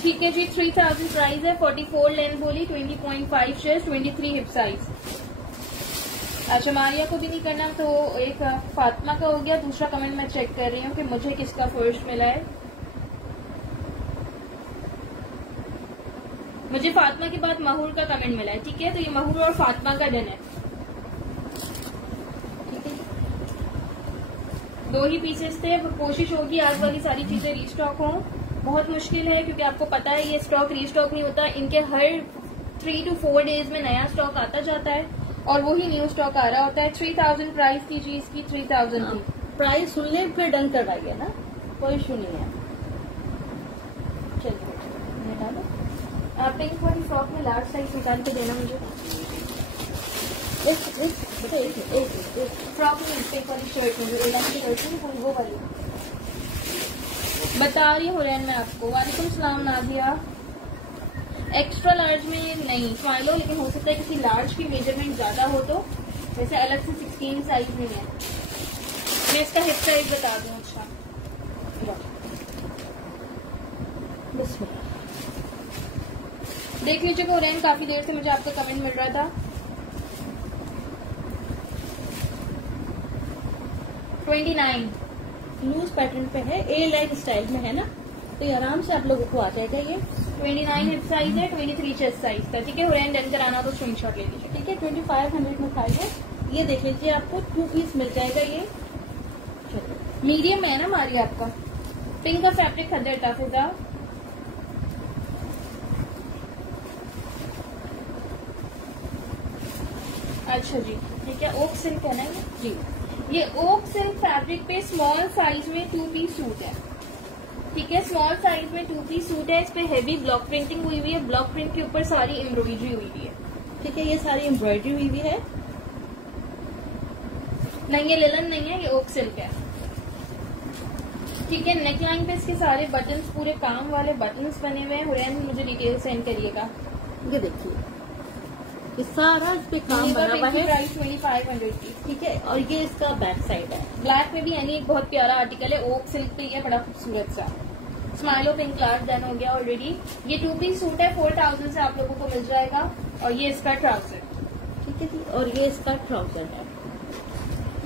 ठीक है जी। 3000 प्राइस है। 44 लेंथ बोली, 20.5 चेस्ट, 23 हिप साइज। अच्छा, मारिया को भी नहीं करना तो एक फातिमा का हो गया। दूसरा कमेंट मैं चेक कर रही हूँ कि मुझे किसका फर्स्ट मिला है। मुझे फातिमा के बाद महूर का कमेंट मिला है। ठीक है, तो ये महूर और फातिमा का डन है। ठीक है, 2 ही पीसेस थे। कोशिश होगी आज वाली सारी चीजें रीस्टॉक हो। बहुत मुश्किल है क्योंकि आपको पता है ये स्टॉक रीस्टॉक नहीं होता। इनके हर 3 to 4 डेज में नया स्टॉक आता जाता है और वही न्यू स्टॉक आ रहा होता है। 3000 प्राइस की चीज की 3000 की प्राइस सुन ले फिर डन करवाइए ना, कोई इशू नहीं है। पिंक वाली फ्रॉक में लार्ज साइज निकाल के देना मुझे। एक फ्रॉक में पिंक वाली शर्ट में जो एलन की शर्ट है वो वाली बता रही हूँ रेन मैं आपको। वालेकुम सलाम नाजिया। एक्स्ट्रा लार्ज में नहीं स्माइलो, लेकिन हो सकता है किसी लार्ज की मेजरमेंट ज्यादा हो तो, वैसे अलग से 16 साइज नहीं है। मैं इसका हिप साइज बता दूं। अच्छा देख लीजिए कोरियन, काफी देर से मुझे आपका कमेंट मिल रहा था। 29 लूज पैटर्न पे है, ए लाइन स्टाइल में है ना, तो ये आराम से आप लोगों को आ जाएगा। ये 29 हिप साइज है, 23 चेस्ट साइज का। ठीक है, हुरैन डन कराना तो स्क्रीनशॉट ले लीजिए। ठीक है, 2500 में साइज है। ये देख लीजिए, आपको 2 पीस मिल जाएगा। ये मीडियम है ना मारिया आपका। पिंक का फैब्रिक खद्दर ताफिजा। अच्छा जी, ठीक है, ओक सिल्क है ना जी। ये ओक सिल्क फैब्रिक पे स्मॉल साइज में 2 पीस सूट है। ठीक है, स्मॉल साइज में 2 पीस सूट है। इस पे हेवी ब्लॉक प्रिंटिंग हुई हुई है। ब्लॉक प्रिंट के ऊपर सारी एम्ब्रॉयडरी हुई हुई है। ठीक है, ये सारी एम्ब्रॉयडरी हुई हुई है। नहीं ये लिलन नहीं है, ये ओक सिल्क है। ठीक है, नेकलाइन पे इसके सारे बटन्स, पूरे काम वाले बटन्स बने हुए हैं। हुरैन मुझे डिटेल सेंड करिएगा। ये देखिए, ये सारा इस पे काम बना हुआ है। प्राइस 2500 की। ठीक है, और ये इसका बैक साइड है। ब्लैक में भी यानी एक बहुत प्यारा आर्टिकल है, ओक सिल्क पे। ये बड़ा खूबसूरत सा स्माइलो पिंक लार्ज डन हो गया ऑलरेडी। ये 2 पीस सूट है, 4000 से आप लोगों को मिल जाएगा। और ये इसका ट्राउजर। ठीक है जी, और ये इसका ट्राउजर है।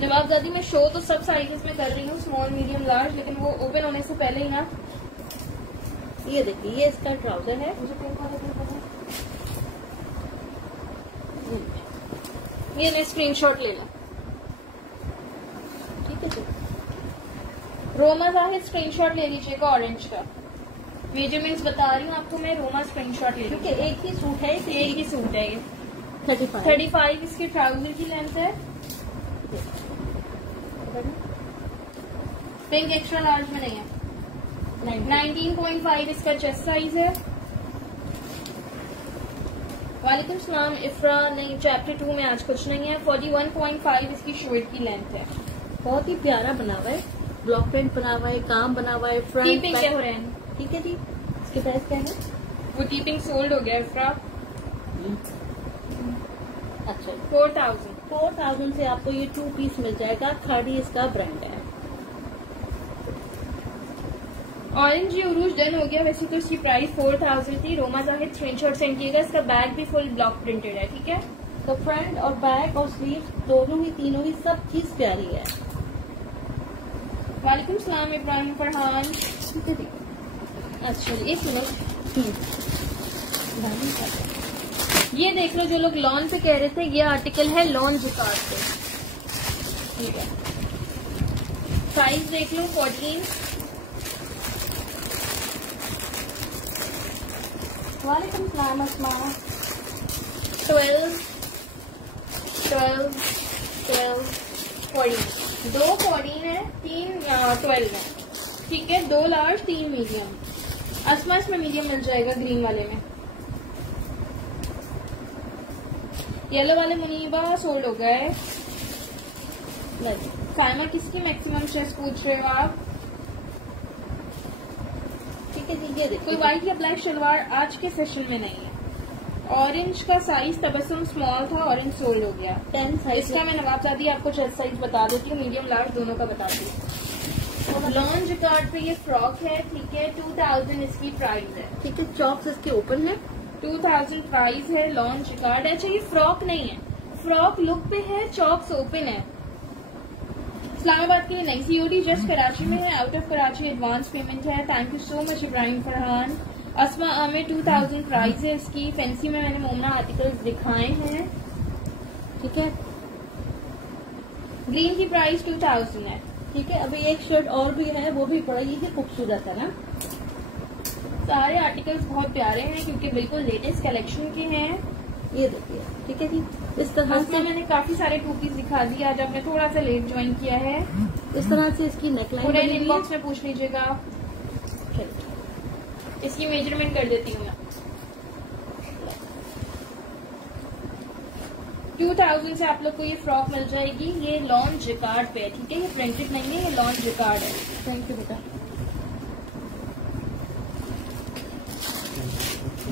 जवाबदादी में शो तो सब साइजेस में कर रही हूँ, स्मॉल मीडियम लार्ज, लेकिन वो ओपन होने से पहले ही ना। ये देखिए, ये इसका ट्राउजर है। ये मैं स्क्रीनशॉट ले लो। ठीक है जी, रोमा जाहिद स्क्रीनशॉट ले लीजिएगा ऑरेंज का। मेजरमेंट्स बता रही हूँ आपको मैं, रोमा स्क्रीनशॉट ले ठीक लीजिए। है, एक ही सूट है। एक ही सूट है ये। 35 इसकी ट्राउजर की लेंथ है। पिंक एक्स्ट्रा लार्ज में नहीं है। 19.5 इसका चेस्ट साइज है। वालेकुम सलाम इफ्रा। नहीं, चैप्टर 2 में आज कुछ नहीं है। 41.5 इसकी शर्ट की लेंथ है। बहुत ही प्यारा बना हुआ है, ब्लॉक प्रिंट बना हुआ है, काम बना हुआ है, फ्रंट टीपिंग है हुरैन। ठीक है जी, इसके प्राइस क्या है? वो टीपिंग सोल्ड हो गया इफ्रा। अच्छा, 4000 से आपको ये 2 पीस मिल जाएगा। खाड़ी इसका ब्रांड है। ऑरेंज ये उरूज डन हो गया। वैसे तो इसकी प्राइस 4000 थी। रोमा जाहिद स्क्रीनशॉट सेंड किएगा। इसका बैग भी फुल ब्लॉक प्रिंटेड है। ठीक है, तो फ्रंट और बैक और स्लीव दोनों ही, तीनों ही, सब चीज प्यारी है। वालेकुम सलाम इब्राहिम फरहान। ठीक है जी। अच्छा जी, एक मिनट। ये देख लो, जो लोग लॉन पे कह रहे थे, ये आर्टिकल है लॉन जिकार्ड पे। ठीक है, साइज देख लो 14। वालेकुम सलाम अस्मा। 12, 14। 2 14 है, 3 12 है। ठीक है, 2 लार्ज 3 मीडियम। अस्मा इसमें मीडियम मिल जाएगा ग्रीन वाले में। येलो वाले मुनीबा सोल्ड हो गए। साइमा किसकी मैक्सिमम चेस्ट पूछ रहे हो आप? ठीक है जी, ये देखिए, कोई व्हाइट या ब्लैक शलवार आज के सेशन में नहीं है। ऑरेंज का साइज तबस्सुम स्मॉल था, ऑरेंज सोल्ड हो गया। 10 साइज। इसका मैं नवाबजादी आपको चेस्ट साइज बता देती हूँ, मीडियम लार्ज दोनों का बताती हूँ। लॉन जिकार्ड पे ये फ्रॉक है। ठीक है, 2000 इसकी प्राइस है। ठीक है, चॉक्स इसके ओपन है। 2000 प्राइस है। लॉन जिकार्ड है। अच्छा, ये फ्रॉक नहीं है, फ्रॉक लुक पे है, चॉक्स ओपन है। इस्लामाबाद के लिए नहीं, सीओडी जस्ट कराची में है। Out of Karachi advance payment है। Thank you so much Ibrahim Farhan. Asma Aamir 2000 price है इसकी। फैंसी में मैंने मोमना आर्टिकल्स दिखाए हैं। ठीक है, ग्रीन की प्राइस 2000 है। ठीक है, अभी एक शर्ट और भी है, वो भी बड़ा ही खूबसूरत है ना। सारे आर्टिकल्स बहुत प्यारे हैं क्योंकि बिल्कुल लेटेस्ट कलेक्शन के हैं। ये देखिए, ठीक है जी, इस तरह से मैंने काफी सारे 2 पीस दिखा दिया। आज आपने थोड़ा सा लेट ज्वाइन किया है। इस तरह से इसकी नेकलाइन पूरे इनबॉक्स में पूछ लीजिएगा। इसकी मेजरमेंट कर देती हूँ मैं। 2000 से आप लोग को ये फ्रॉक मिल जाएगी। ये लॉन जिकार्ड पे है, ठीक है, ये प्रिंटेड नहीं है, ये लॉन जिकार्ड है। थैंक यू बेटा।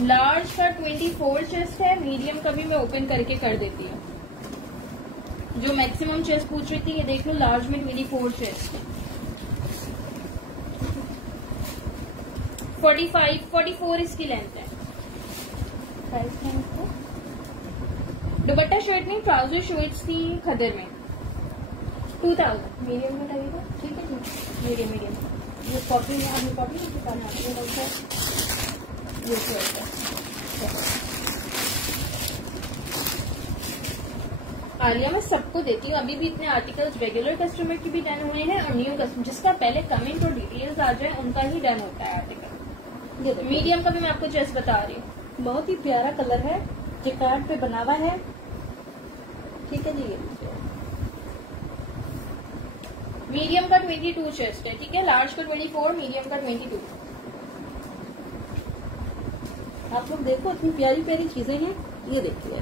लार्ज का 24 चेस्ट है, मीडियम का भी मैं ओपन करके कर देती हूँ। जो मैक्सिमम चेस्ट पूछ रही थी ये देख लो, लार्ज में 24 चेस्ट है। 44 इसकी लेंथ है। दुपट्टा शर्ट नहीं, ट्राउजर शर्ट्स थी खदर में 2000 मीडियम में लगेगा, ठीक है जी, मीडियम। ये कॉपी में आपने कॉपी में दुकान ये आलिया मैं सबको देती हूँ। अभी भी इतने आर्टिकल्स रेगुलर कस्टमर की भी डन हुए हैं और न्यू कस्टमर जिसका पहले कमेंट और डिटेल्स आ जाए उनका ही डन होता है आर्टिकल। मीडियम का भी मैं आपको जस्ट बता रही हूँ। बहुत ही प्यारा कलर है, जिकार्ड पे बना हुआ है, ठीक है जी। मीडियम का 22 चेस्ट है, ठीक है, लार्ज का 24, मीडियम का 22। आप लोग देखो इतनी प्यारी प्यारी चीजें हैं। ये देखिए,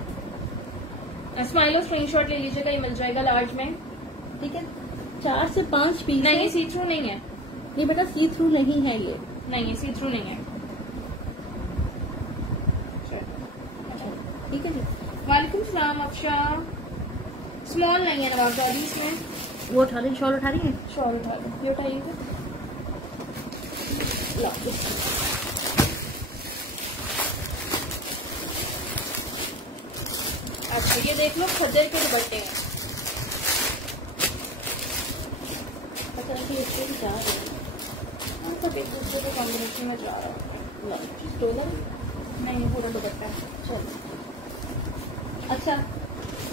स्माइलो स्क्रीनशॉट ले लीजिएगा, ये मिल जाएगा लार्ज में, ठीक है। 4 से 5 पीस नहीं, सी थ्रू नहीं है। ये बेटा सी थ्रू नहीं है, ये नहीं, सी थ्रू नहीं है, ठीक है जी। वालेकुम सलाम अफशा। स्मॉल नहीं है नवाबजादी इसमें। वो उठा रही, शॉल उठा रही है, शॉल उठा लो, ये उठाइएगा। अच्छा ये देख लो, खद्दर के दुपट्टे हैं। पता नहीं इसके भी जा रहे हैं, सब एक दूसरे के कॉम्बिनेशन में जा रहा है। स्टोलर नहीं, पूरा दुपट्टा। चलो अच्छा,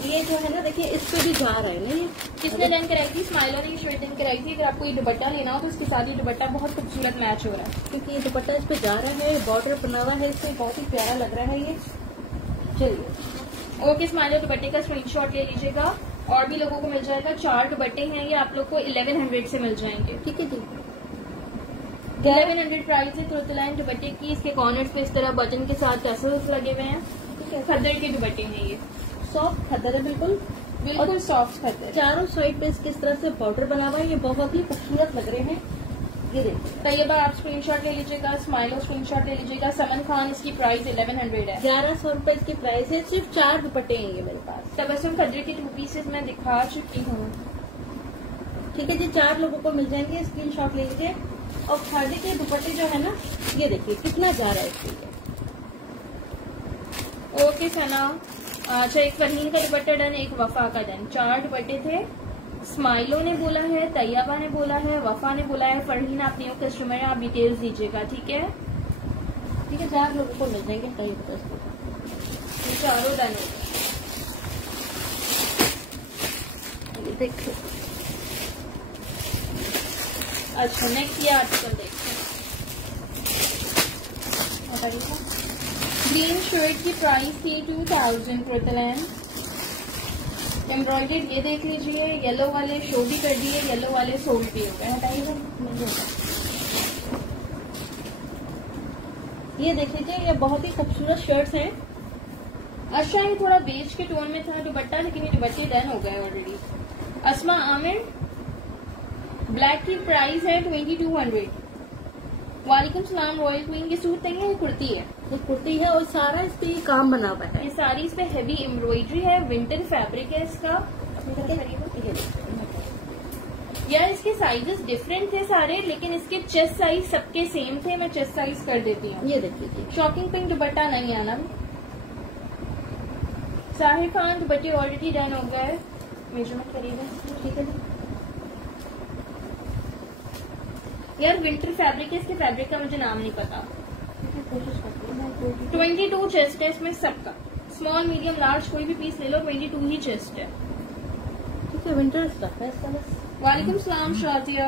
ये जो है ना देखिए, इस पे भी जा रहा है ना। ये किसने डन कराई थी? स्माइलो ने शर्ट डन कराई थी। अगर आपको ये दुपट्टा लेना हो तो इसके साथ ये दुपट्टा बहुत खूबसूरत मैच हो रहा है, क्योंकि ये दुपट्टा इस पे जा रहा है, बॉर्डर बना हुआ है, इससे बहुत ही प्यारा लग रहा है ये। चलिए ओके, स्माइलो दुपट्टे का स्क्रीनशॉट ले लीजिएगा। और भी लोगों को मिल जाएगा। 4 दुपट्टे हैं, ये आप लोग को 1100 से मिल जाएंगे, ठीक है जी। 1100 प्राइस है तुर्तलाइन दुपट्टे की। इसके कॉर्नर्स पे इस तरह बटन के साथ टसल्स लगे हुए हैं, ठीक है। खद्दर के दुपट्टे हैं, ये सॉफ्ट खद्दर है, बिल्कुल बिल्कुल सॉफ्ट खद्दर। चारों साइड पे इसके इस तरह से बॉर्डर बना हुआ है, ये बहुत ही खूबसूरत लग रहे हैं। ये देखिए, तैयबा आप स्क्रीनशॉट ले लीजिएगा, स्माइलो स्क्रीनशॉट ले लीजिएगा। समन खान इसकी प्राइस 1100 है। 1100 रुपए इसकी प्राइस है। सिर्फ 4 दुपट्टे हैं ये मेरे पास। तबस्सुम खद्दर के 2 पीसेस मैं दिखा चुकी हूँ, ठीक है जी। 4 लोगों को मिल जाएंगे, स्क्रीनशॉट ले लीजिए। और खादी के दुपट्टे जो है ना, ये देखिए कितना जा रहा है इसके लिए। ओके सना। अच्छा, एक फरहीन का दुपट्टा डन, एक वफा का डन। 4 दुपट्टे थे। स्माइलो ने बोला है, तैयबा ने बोला है, वफा ने बोला है, फरहीन आप न्यू कस्टमर है, आप डिटेल्स दीजिएगा, ठीक है। ठीक है, 4 लोगों को मिल जाएंगे। कई ये चारों डन हो गए। देखो, अच्छा नेक्स्ट ये आर्टिकल देखते हैं। ग्रीन शर्ट की प्राइस थी 2000 टोटल। एम्ब्रॉयडर्ड ये देख लीजिए, येलो वाले शो भी कर दिए, येलो वाले सोल्ड भी हो गए। हटाइएगा, ये देख लीजिए, ये बहुत ही खूबसूरत शर्ट्स हैं। अच्छा ये थोड़ा बेज के टोन में था दुपट्टा, लेकिन ये दुपट्टे डन हो गए ऑलरेडी। अस्मा आमिर, ब्लैक की प्राइस है 2200। वालेकुम सलाम रॉयल क्वीन। ये सूट नहीं है, ये कुर्ती है। ये कुर्ती है और सारा इस पे काम बना हुआ है। ये सारी इस पे हैवी एम्ब्रॉयडरी है, विंटर फैब्रिक है इसका। यार इसके साइजेस डिफरेंट थे सारे, लेकिन इसके चेस्ट साइज सबके सेम थे। मैं चेस्ट साइज कर देती हूँ। ये देख लीजिए, शॉकिंग पिंक दुपट्टा नहीं आना। साहिर खान दुपट्टे ऑलरेडी डन हो गए, मेजरमेंट करिएगा, ठीक है जी। यार विंटर फैब्रिक है, इसके फैब्रिक का मुझे नाम नहीं पता। कोशिश करती हूँ। 22 चेस्ट है इसमें सबका। स्मॉल मीडियम लार्ज कोई भी पीस ले लो, 22 ही चेस्ट है। ठीक है, विंटर स्टफ है इसका बस। वालेकुम सलाम शादिया।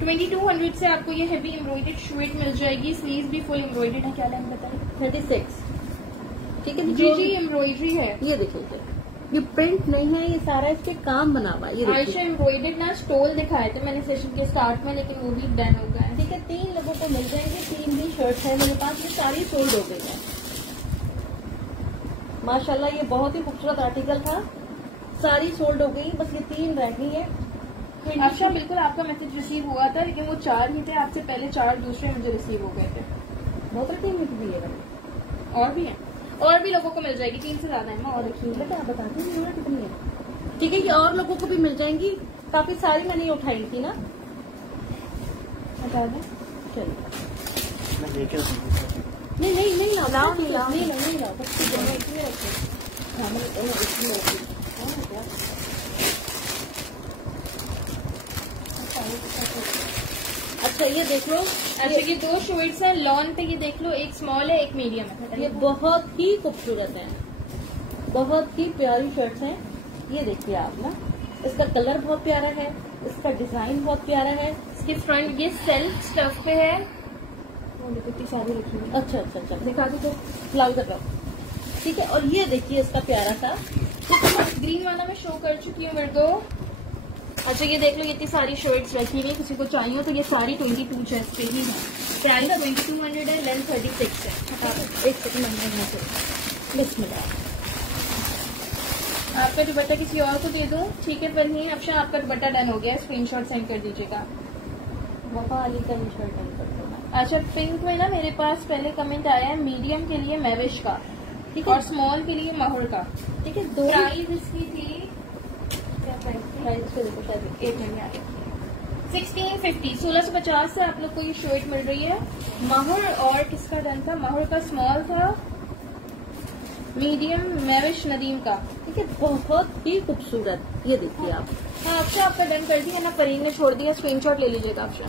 2200 से आपको ये हैवी एम्ब्रॉयडर्ड शर्ट मिल जाएगी। स्लीव्स भी फुल एम्ब्रॉयडर्ड है। क्या लेंगे बताइए? 36, ठीक है जी जी एम्ब्रॉयडरी है। ये देख लीजिए, ये प्रिंट नहीं है, ये सारा इसके काम बना हुआ है। ये आयशा एम्ब्रॉयडर्ड ना स्टोल दिखाए थे मैंने सेशन के स्टार्ट में, लेकिन वो भी डन हो गए। ठीक है, 3 लोगों को मिल जाएंगे। 3 भी शर्ट है मेरे पास, ये सारी सोल्ड हो गई है। माशाल्लाह ये बहुत ही खूबसूरत आर्टिकल था। सारी सोल्ड हो गई, बस ये 3 रह गई है। अच्छा, बिल्कुल आपका मैसेज रिसीव हुआ था, लेकिन वो 4 ही थे, आपसे पहले 4 दूसरे मुझे रिसीव हो गए थे। बहुत रखी भी है, और भी है, और भी लोगों को मिल जाएगी, 3 से ज्यादा है ना। और रखी बेटा आप बताते हैं कितनी है। ठीक है, ये और लोगों को भी मिल जाएंगी, काफी सारी मैंने उठाई थी ना, बता दें। चलिए नहीं नहीं नहीं लाओ नहीं लाओ नहीं लाओ नहीं लाओ, बस अच्छा ये देख लो। अच्छा ये 2 शेड्स हैं लॉन पे, ये देख लो, एक स्मॉल है एक मीडियम है। ये बहुत ही खूबसूरत है, बहुत ही प्यारी शर्ट्स हैं। ये देखिए आप ना, इसका कलर बहुत प्यारा है, इसका डिजाइन बहुत प्यारा है। इसके फ्रंट ये सेल्फ स्टफ पे है, कितनी सारी रखी हुई। अच्छा अच्छा अच्छा, दिखा दो तो ब्लाउज का। ठीक है, और ये देखिए इसका प्यारा सा ग्रीन वाला मैं शो कर चुकी हूँ मेरे को। अच्छा ये देख लो, इतनी सारी शर्ट्स रखी हुई, किसी को चाहिए तो ये सारी 22 चेस्ट पे ही है। प्राइस 2200 है, लेंथ 36 है। एक सेकंड बिस्मिल्लाह। आपका दुपट्टा किसी और को दे दूं? ठीक है फरहीन अफशा, आपका दुपट्टा डन हो गया, स्क्रीनशॉट सेंड कर दीजिएगा। वफा अली का ही शर्ट डन कर दो। अच्छा पिंक में ना मेरे पास पहले कमेंट आया है, मीडियम के लिए मैविश का, ठीक है, और स्मॉल के लिए माहौर का। ठीक है, 2 प्राइस इसकी थी, क्या प्राइस थी? प्राइस को देखो शायद 1650, 1650 से आप लोग को ये शर्ट मिल रही है। माहौर और किसका डन था? माहौर का स्मॉल था, मीडियम मैविश नदीम का। ठीक है, बहुत ही खूबसूरत। ये देखिए आप। हाँ अफशा आपका डन कर दिया ना, फरीन ने छोड़ दिया, स्क्रीनशॉट ले लीजिएगा अफशा।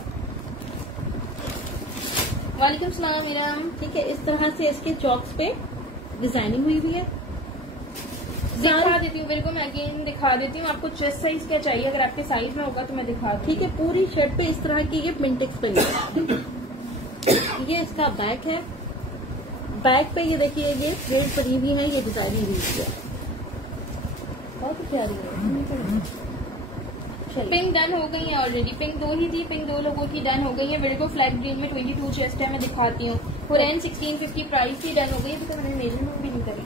वालेकुम सलाम इराम। ठीक है, इस तरह से इसके चॉक्स पे डिजाइनिंग हुई हुई है। दिखा देती हूँ, मेरे को मैं अगेन दिखा देती हूँ आपको चेस्ट साइज क्या चाहिए, अगर आपके साइज में होगा तो मैं दिखा दूँ। ठीक है, पूरी शर्ट पे इस तरह की ये पिंटेक्स पे ये इसका बैक है। बैक पे ये देखिए ये थ्रेड पड़ी हुई है, ये डिजाइनिंग हुई है, बहुत ही प्यारी है। पिंक डन हो गई है ऑलरेडी, पिंक 2 ही थी, पिंक 2 लोगों की डन हो गई है। मेरे को फ्लैट ग्रीन में 22 चेस्ट है, मैं दिखाती हूँ। हुरैन 1650 प्राइस की डन हो गई है, तो मैंने मेजरमेंट भी नहीं करी।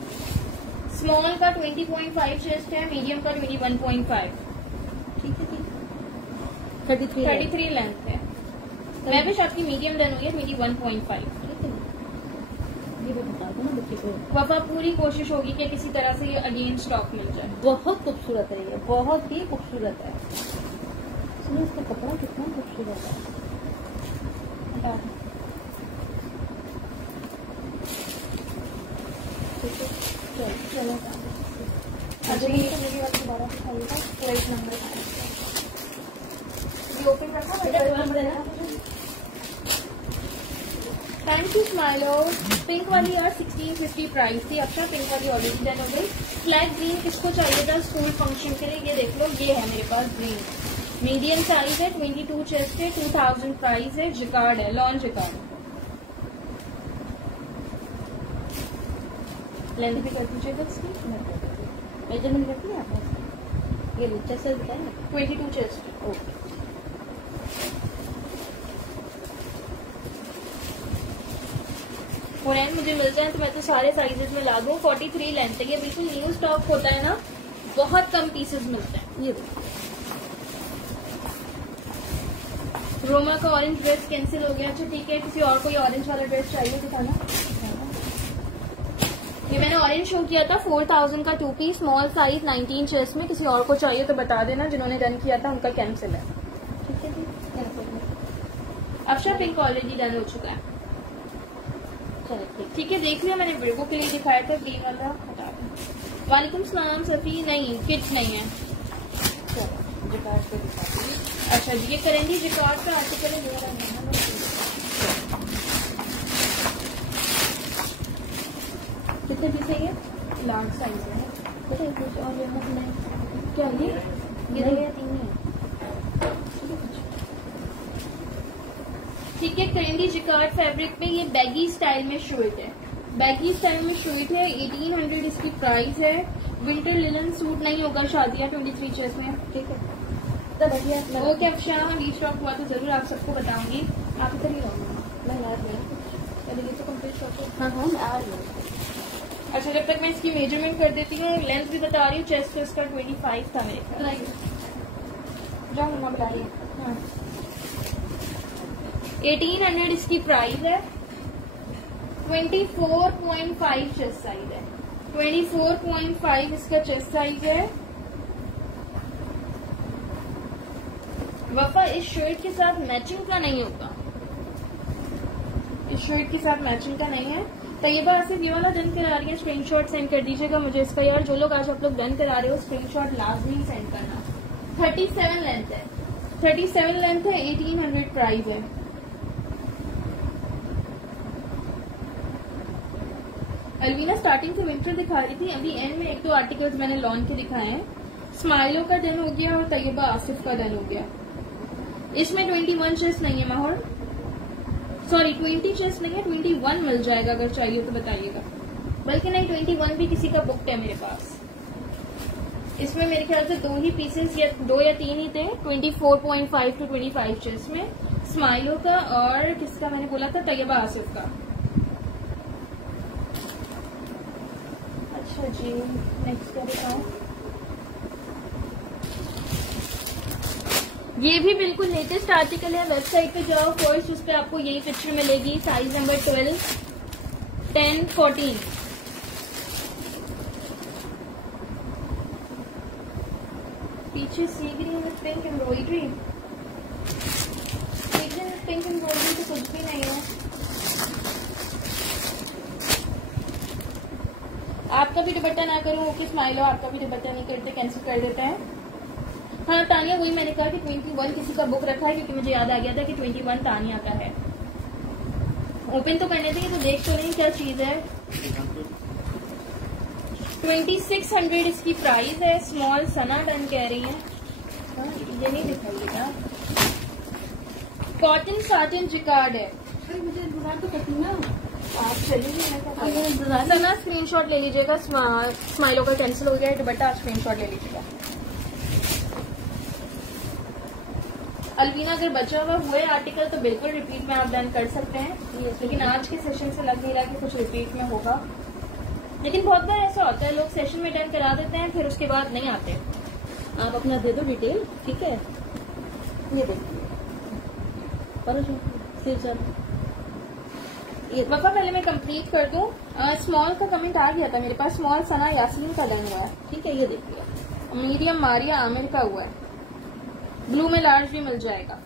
स्मॉल का 20.5 चेस्ट है, मीडियम का 21.5। ठीक है, 33 लेंथ है। मैं भी आपकी मीडियम डन हुई है 21.5। ये भी बता दो ना बच्चे को। वफा पूरी कोशिश होगी कि किसी तरह से ये अगेन स्टॉक मिल जाए। बहुत खूबसूरत है, ये बहुत ही खूबसूरत है। सुनिए इसका कपड़ा कितना खूबसूरत है। चलो ओपन रखा, थैंक यू स्माइलो। पिंक वाली यार 1650 प्राइस थी, अच्छा पिंक वाली ऑलरेडी डन हो गई। फ्लैग ग्रीन किसको चाहिए था स्कूल फंक्शन के लिए? ये देख लो, ये है मेरे पास ग्रीन, मीडियम साइज है, 22 चेस्ट है, 2000 प्राइस है, जिकार्ड है, लॉन जिकार्ड। लेंथ भी कर दीजिएगा इसकी, मेजरमेंट करती है आपने? ये नीचे से बताए 22 चेस्ट। ओके, हुरैन मुझे मिल जाए तो मैं तो सारे साइजेस में ला दूं। 43 लेंथ है, ये बिल्कुल न्यू स्टॉक होता है ना, बहुत कम पीसेस मिलते हैं। ये रोमा का ऑरेंज ड्रेस कैंसिल हो गया। अच्छा ठीक है, किसी और को ये ऑरेंज वाला ड्रेस चाहिए दिखाना। ये मैंने ऑरेंज शो किया था 4000 का 2 पीस स्मॉल साइज 19 चेस्ट में, किसी और को चाहिए तो बता देना, जिन्होंने डन किया था उनका कैंसिल है। ठीक है जी, अफशा पिंक ऑलरेडी डन हो चुका है। चलिए ठीक है, देख लिया मैंने, बिल्कुल के लिए दिखाया था ग्रीन वाला, हटा दें। वालेकुम सलाम सफी। नहीं किट नहीं है। चलो जिकार्ड पे दिखा दीजिए। अच्छा ये करेंगे जिकार्ड का आर्टिकल है मेरा। कितने पीस है ये? लार्ज साइज है। बेटा कुछ और लेना तो नहीं? क्या ये नहीं 3 है। ठीक है, करेंगे जिकार्ड फैब्रिक में, ये बैगी स्टाइल में शर्ट है, बैगी स्टाइल में शर्ट है, 1800 इसकी प्राइस है। विंटर लिनन सूट नहीं होगा, शादियाँ 23 चेस्ट में। ठीक है, तो बढ़िया। ओके अफशा, रीस्टॉक हुआ तो जरूर आप सबको बताऊंगी। आप इधर ही रहोगे, मैं याद नहीं, चलिए ये तो कंप्लीट शॉप है। हाँ हाँ मैं आ रही हूँ। अच्छा, जब तक मैं इसकी मेजरमेंट कर देती हूँ, लेंथ भी बता रही हूँ। चेस्ट तो इसका 25 था मेरे ख्याल। जाओ मम्मा बुलाइए। हाँ, 1800 इसकी प्राइस है। 24.5 चेस्ट साइज है। 24.5 इसका चेस्ट साइज है। वफा इस शर्ट के साथ मैचिंग का नहीं होगा, इस शर्ट के साथ मैचिंग का नहीं है। तैयबा आसिफ ये वाला डन करा रही है, स्क्रीनशॉट सेंड कर दीजिएगा मुझे इसका। यार जो लोग आज आप लोग डन करा रहे हो, स्क्रीनशॉट लाजमी सेंड करना। 37 लेंथ है, 37 लेंथ है, 1800 प्राइस है। अलवीना स्टार्टिंग से विंटर दिखा रही थी, अभी एंड में एक दो आर्टिकल्स मैंने लॉन के दिखाए हैं। स्माइलो का डन हो गया और तैयबा आसिफ का डन हो गया। इसमें 21 चेस्ट नहीं है माहौल, सॉरी 20 चेस्ट नहीं है, 21 मिल जाएगा, अगर चाहिए तो बताइएगा। बल्कि नहीं, 21 भी किसी का बुक है मेरे पास। इसमें मेरे ख्याल से 2 ही पीसेस या 2 या 3 ही थे। 24.5 to 25 चेस्ट में स्माइलो का और किसका मैंने बोला था, तैयबा आसिफ का। अच्छा जी, नेक्स्ट क्या दिखाऊं? ये भी बिल्कुल लेटेस्ट आर्टिकल है। वेबसाइट पे जाओ, फर्स्ट उस पे आपको यही पिक्चर मिलेगी। Size number 12, 10, 14। पीछे sea green with pink embroidery, sea green with pink embroidery तो कुछ भी नहीं है। आपका भी दुपट्टा ना करूं, ओके स्माइलो, आपका भी दुपट्टा नहीं करते, कैंसिल कर देते हैं। हाँ तानिया, वही मैंने कहा कि 21 किसी का बुक रखा है, क्योंकि मुझे याद आ गया था कि 21 तानिया का है। ओपन तो करने थे, तो देख तो नहीं क्या चीज है। 2600 इसकी प्राइस है। स्मॉल सना डन कह रही है। हाँ, ये नहीं दिखाइएगा। कॉटन साटिन जिकार्ड है। मुझे इंतजार तो करती ना आप चलिए, सना स्क्रीनशॉट ले लीजिएगा। स्माइलो का कैंसिल हो गया है, दुपट्टा स्क्रीनशॉट ले लीजिएगा। अलवीना, अगर बचा हुआ हुए आर्टिकल तो बिल्कुल रिपीट में आप डन कर सकते हैं, लेकिन आज के सेशन से लग नहीं रहा कि कुछ रिपीट में होगा। लेकिन बहुत बार ऐसा होता है, लोग सेशन में डन करा देते हैं, फिर उसके बाद नहीं आते। आप अपना दे दो डिटेल, ठीक है? ये देखिए, ये वफा पहले मैं कंप्लीट कर दूं। स्मॉल का कमेंट आ गया था मेरे पास। स्मॉल सना यासीन का डन हुआ है, ठीक है? ये देखिए, मीडियम मारिया आमिर का हुआ है। ब्लू में लार्ज भी मिल जाएगा।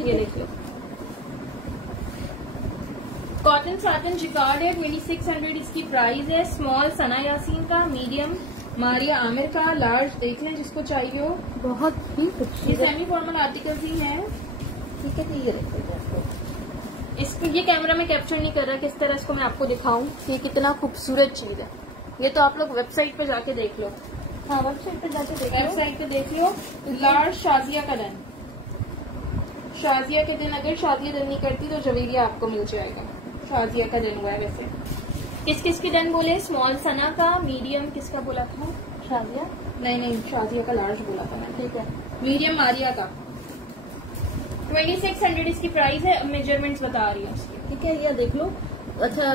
ये देखिए, कॉटन साटन जिकार्ड है। 2600 इसकी प्राइस है। स्मॉल सना यासीन का, मीडियम मारिया आमिर का, लार्ज देख लें जिसको चाहिए हो। बहुत ही ये सेमी फॉर्मल आर्टिकल ही है, ठीक है? ये देखिए, इसको ये कैमरा में कैप्चर नहीं कर रहा, किस तरह इसको मैं आपको दिखाऊं कि ये कितना खूबसूरत चीज है। ये तो आप लोग वेबसाइट पे जाके देख लो। हाँ, वेबसाइट पे जाके देख लो, वेबसाइट पे देख लो। लार्ज शाजिया का डन, शाजिया के दिन अगर शाजिया डन नहीं करती तो जवेरिया आपको मिल जाएगा। शाजिया का डन हुआ है। वैसे किस किस की डन बोले? स्मॉल सना का, मीडियम किसका बोला था? शाजिया? नहीं, शाजिया का लार्ज बोला था मैंने, ठीक है। मीडियम मारिया का। 2600 इसकी प्राइस है। अब मेजरमेंट्स बता रही है उसकी, ठीक है? ये देख लो। अच्छा,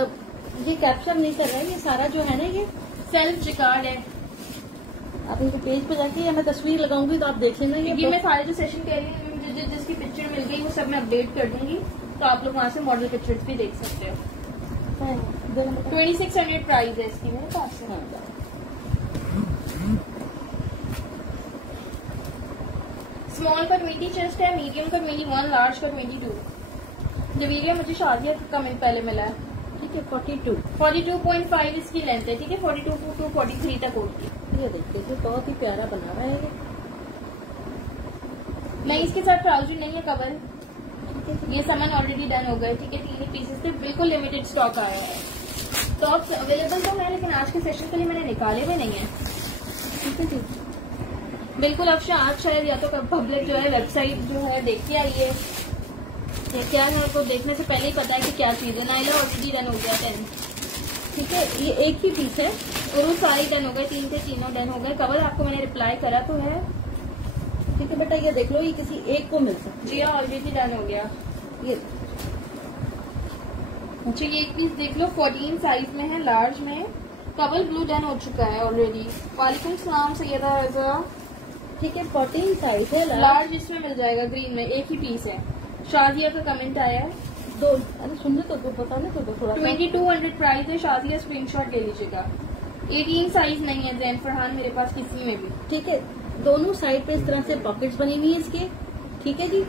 ये कैप्चर नहीं कर रहा है, ये सारा जो है ना, ये सेल्फ जिकार्ड है। आप इनके पेज पे जाके, या मैं तस्वीर लगाऊंगी तो आप देख लेना। ये मैं सारे जो सेशन कह रही हूँ, मुझे जिसकी पिक्चर मिल गई वो सब मैं अपडेट कर दूंगी, तो आप लोग वहाँ से मॉडल पिक्चर्स भी देख सकते हो। 2600 प्राइस है इसकी मेरे पास। स्मॉल का 20 चेस्ट है, मीडियम का 21, लार्ज का 22। जवेरिया मुझे शादिया का कमेंट पहले मिला है, ठीक है? 42.5 इसकी लेंथ है, ठीक है? 42 to 43 तक होती है। ये देखिए, ये बहुत ही प्यारा बना हुआ है ये। नहीं, इसके साथ ट्राउजर नहीं है, कवर। ये सामान ऑलरेडी डन हो गए, ठीक है? 3 ही पीसेस थे, बिल्कुल लिमिटेड स्टॉक आया है। टॉप्स अवेलेबल तो है, लेकिन आज के सेशन के लिए मैंने निकाले हुए नहीं है, ठीक है जी? बिल्कुल। अब आज शायद या तो पब्लिक जो है वेबसाइट जो है देख के आई है, क्या है, तो देखने से पहले ही पता है कि क्या चीज है। नाइलर ऑलरेडी डन हो गया 10, ठीक है? ये एक ही पीस है और वो सारे डन हो गए, 3 थे, तीनों डन हो गए। कवर आपको मैंने रिप्लाई करा तो है, ठीक है बेटा? ये देख लो, ये किसी एक को मिल सकती है। जी हाँ, ऑलरेडी डन हो गया। ये अच्छा ये एक पीस देख लो, 14 साइज में है, लार्ज में। कवल ब्लू डन हो चुका है ऑलरेडी। वालेकुम सलाम सैयदा रजा। ठीक है, 14 साइज है, लार्ज इसमें मिल जाएगा, ग्रीन में एक ही पीस है। शाजिया का कमेंट आया है, दो, अरे सुनने तो दो, बताने तो दो थोड़ा। 2200 प्राइस है। शाजिया स्क्रीनशॉट ले लीजिएगा। 18 साइज नहीं है जैन फरहान मेरे पास किसी में भी। ठीक है, दोनों साइड पे इस तरह से पॉकेट्स बनी हुई है इसके। ठीक है जी,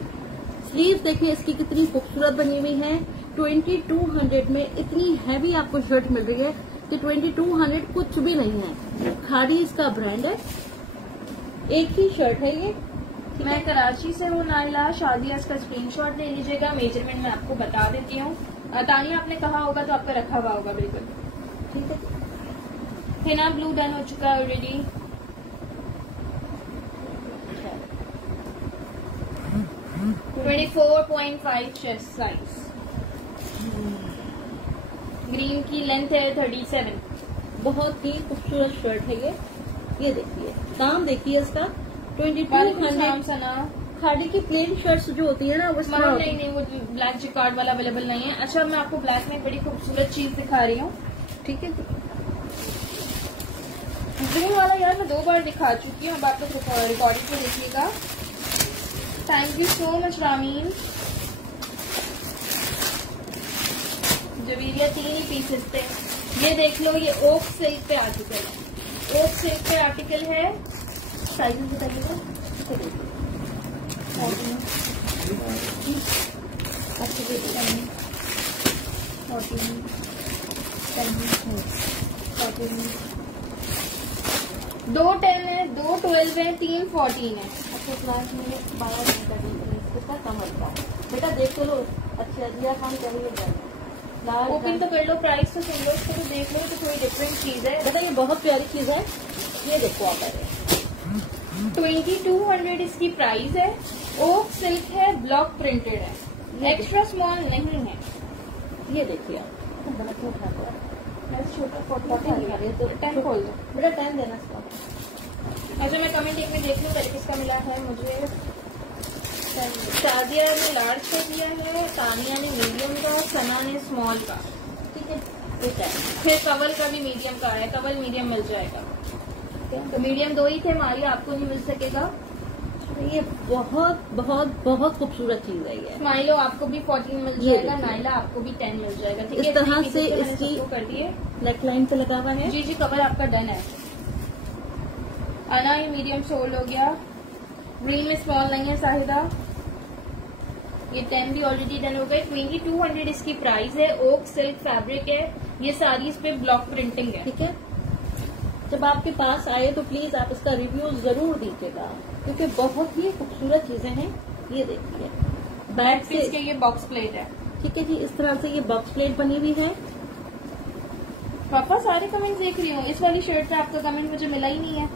स्लीव्स देखिए इसकी कितनी खूबसूरत बनी हुई है। 2200 में इतनी हैवी आपको शर्ट मिल रही है कि 2200 कुछ भी नहीं है। खाड़ी इसका ब्रांड है, एक ही शर्ट है ये। मैं कराची से हूँ नाइला। शादिया का स्क्रीनशॉट ले लीजिएगा, मेजरमेंट मैं आपको बता देती हूँ। तानिया आपने कहा होगा तो आपका रखा हुआ होगा बिल्कुल। ठीक है, हिना ब्लू डन हो चुका है ऑलरेडी। 24.5 चेस्ट साइज, ग्रीन की लेंथ है 37। बहुत ही खूबसूरत शर्ट है ये देखिए, दाम देखिए इसका 2200। सना खाड़ी की प्लेन शर्ट्स जो होती है ना वो नहीं वो ब्लैक जिकार्ड वाला अवेलेबल नहीं है। अच्छा मैं आपको ब्लैक में बड़ी खूबसूरत चीज दिखा रही हूँ। ठीक है, ग्रीन वाला यार मैं 2 बार दिखा चुकी हूँ, अब आप लोग रिकॉर्डिंग पे देखिएगा। Thank you so much Rameen. Javeria 3 ही पीसेस थे। ये देख लो, ये ओक सिल्क पे आर्टिकल है, ओक सिल्क पे आर्टिकल है। साइज बताइएगा। दो 10 है, 2 12 है, 3 14 है। अच्छा, क्लास में 12 कितना कम होता है बेटा, देख तो लो। अच्छा दिया खान चाहिए, ओपन तो कर लो, प्राइस तो सुन लो, इसको तो देख लो, तो थोड़ी डिफरेंट चीज है। बेटा ये बहुत प्यारी चीज है, ये देखो आप। 2200 इसकी प्राइस है। ओक सिल्क है, ब्लॉक प्रिंटेड है, एक्स्ट्रा स्मॉल नहीं है। ये देखिए आप, बड़ा क्यों उठाते हैं? छोटा 40 तो टाइम खोल दो बेटा, टाइम देना इसका। अच्छा मैं कमेंट एक में देख लूँ पहले किसका मिला है मुझे। शादिया ने लार्ज का दिया है, तानिया ने मीडियम का, सना ने स्मॉल का। ठीक है, ठीक है। फिर कवल का भी मीडियम का है, कवल मीडियम मिल जाएगा। तो मीडियम 2 ही थे, मारिया आपको नहीं मिल सकेगा। ये बहुत बहुत बहुत खूबसूरत चीज है ये। स्माइलो आपको भी 14 मिल जाएगा, नाइला आपको भी 10 मिल जाएगा। ठीक है, इस तरह से इसकी कर दिए, नेकलाइन पे लगा हुआ है। जी जी, कवर आपका डन है। अना ये मीडियम सोल्ड हो गया। ग्रीन में स्मॉल नहीं है साहिदा। ये 10 भी ऑलरेडी डन हो गए। 2200 इसकी प्राइस है। ओक सिल्क फैब्रिक है, ये सारी इस पे ब्लॉक प्रिंटिंग है। ठीक है, जब आपके पास आए तो प्लीज आप इसका रिव्यू जरूर दीजिएगा, क्योंकि बहुत ही खूबसूरत चीजें हैं। ये देखिए, बैक से इसके ये बॉक्स प्लेट है। ठीक है जी, इस तरह से ये बॉक्स प्लेट बनी हुई है। पापा सारे कमेंट देख रही हूँ, इस वाली शर्ट पे आपका कमेंट मुझे मिला ही नहीं है।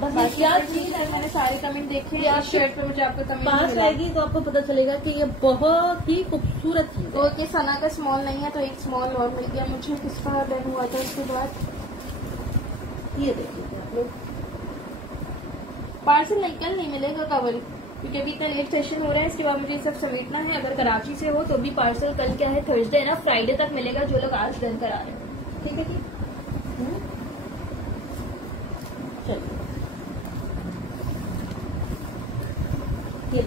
बस क्या चीज है, मैंने सारे कमेंट देखे, इस शर्ट पे मुझे आपका कमेंट पास आएगी तो आपको पता चलेगा कि ये बहुत ही खूबसूरत चीज है। ओके, सना का स्मॉल नहीं है तो एक स्मॉल और मिल गया मुझे। किसका डन हुआ था उसके बाद? ये देखिए आप लोग, पार्सल कल नहीं मिलेगा कवर, क्योंकि अभी इतना लेट सेशन हो रहा है। इसके बाद मुझे सब समेटना है। अगर कराची से हो तो भी पार्सल कल क्या है, थर्सडे है ना, फ्राइडे तक मिलेगा, जो लोग आज डन करा रहे हैं। ठीक है जी, चलिए ये